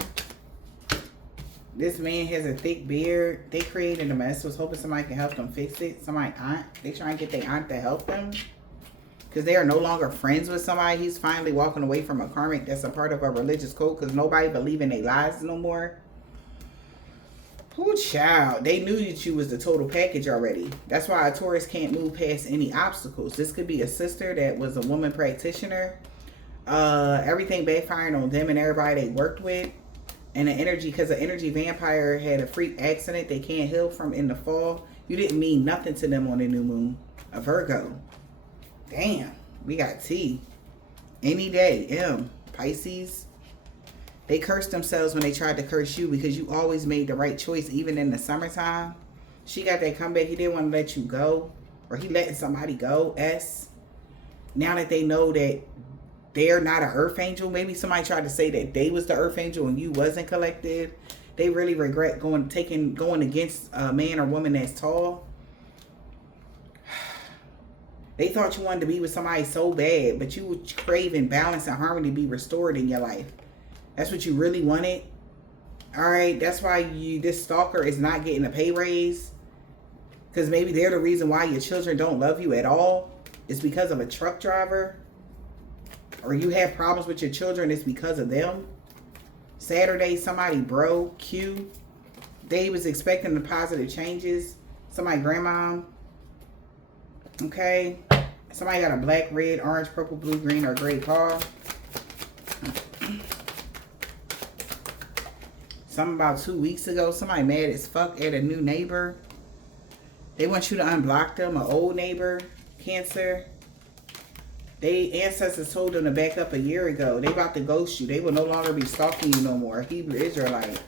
This man has a thick beard. They created a mess. Was hoping somebody can help them fix it. Somebody aunt. They trying to get their aunt to help them. Because they are no longer friends with somebody. He's finally walking away from a karmic that's a part of a religious code. Because nobody believe in their lies no more. Ooh, child. They knew that you was the total package already. That's why a Taurus can't move past any obstacles. This could be a sister that was a woman practitioner. Everything backfired on them and everybody they worked with. And the energy, because the energy vampire had a freak accident they can't heal from in the fall. You didn't mean nothing to them on the new moon. A Virgo. Damn. We got T. Any day. M. Pisces. They cursed themselves when they tried to curse you because you always made the right choice even in the summertime. She got that comeback. He didn't want to let you go. Or he letting somebody go. S. Now that they know that they're not an earth angel. Maybe somebody tried to say that they was the earth angel and you wasn't collective. They really regret going against a man or woman that's tall. They thought you wanted to be with somebody so bad, but you were craving balance and harmony to be restored in your life. That's what you really wanted. All right, that's why this stalker is not getting a pay raise. Because maybe they're the reason why your children don't love you at all. It's because of a truck driver. Or you have problems with your children, it's because of them. Saturday, somebody bro, Q. They was expecting the positive changes. Somebody grandma. Okay. Somebody got a black, red, orange, purple, blue, green, or gray car. Something about 2 weeks ago, somebody mad as fuck at a new neighbor. They want you to unblock them, an old neighbor, Cancer. They ancestors told them to back up a year ago. They about to ghost you. They will no longer be stalking you no more. Hebrew Israelite.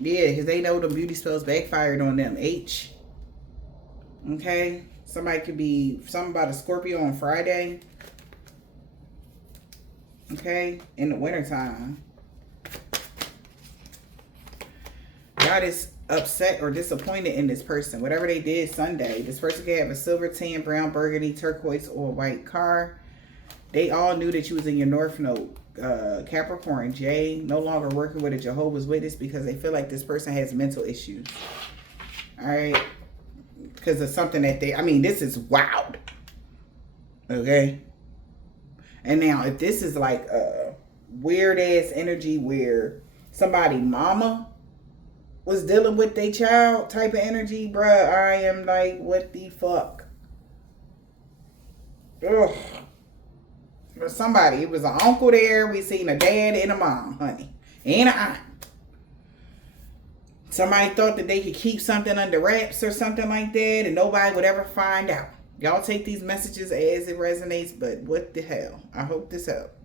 Yeah, because they know the beauty spells backfired on them. H. Okay? Somebody could be something about a Scorpio on Friday. Okay? In the wintertime. God is upset or disappointed in this person. Whatever they did Sunday. This person could have a silver, tan, brown, burgundy, turquoise, or white car. They all knew that you was in your North Node. Capricorn J, no longer working with a Jehovah's Witness because they feel like this person has mental issues. Alright? Because of something that they, I mean, this is wild. Okay? And now, if this is like a weird ass energy where somebody mama was dealing with their child type of energy, bruh, I am like, what the fuck? Ugh. For somebody, it was an uncle there. We seen a dad and a mom, honey. And an aunt. Somebody thought that they could keep something under wraps or something like that and nobody would ever find out. Y'all take these messages as it resonates, but what the hell? I hope this helped.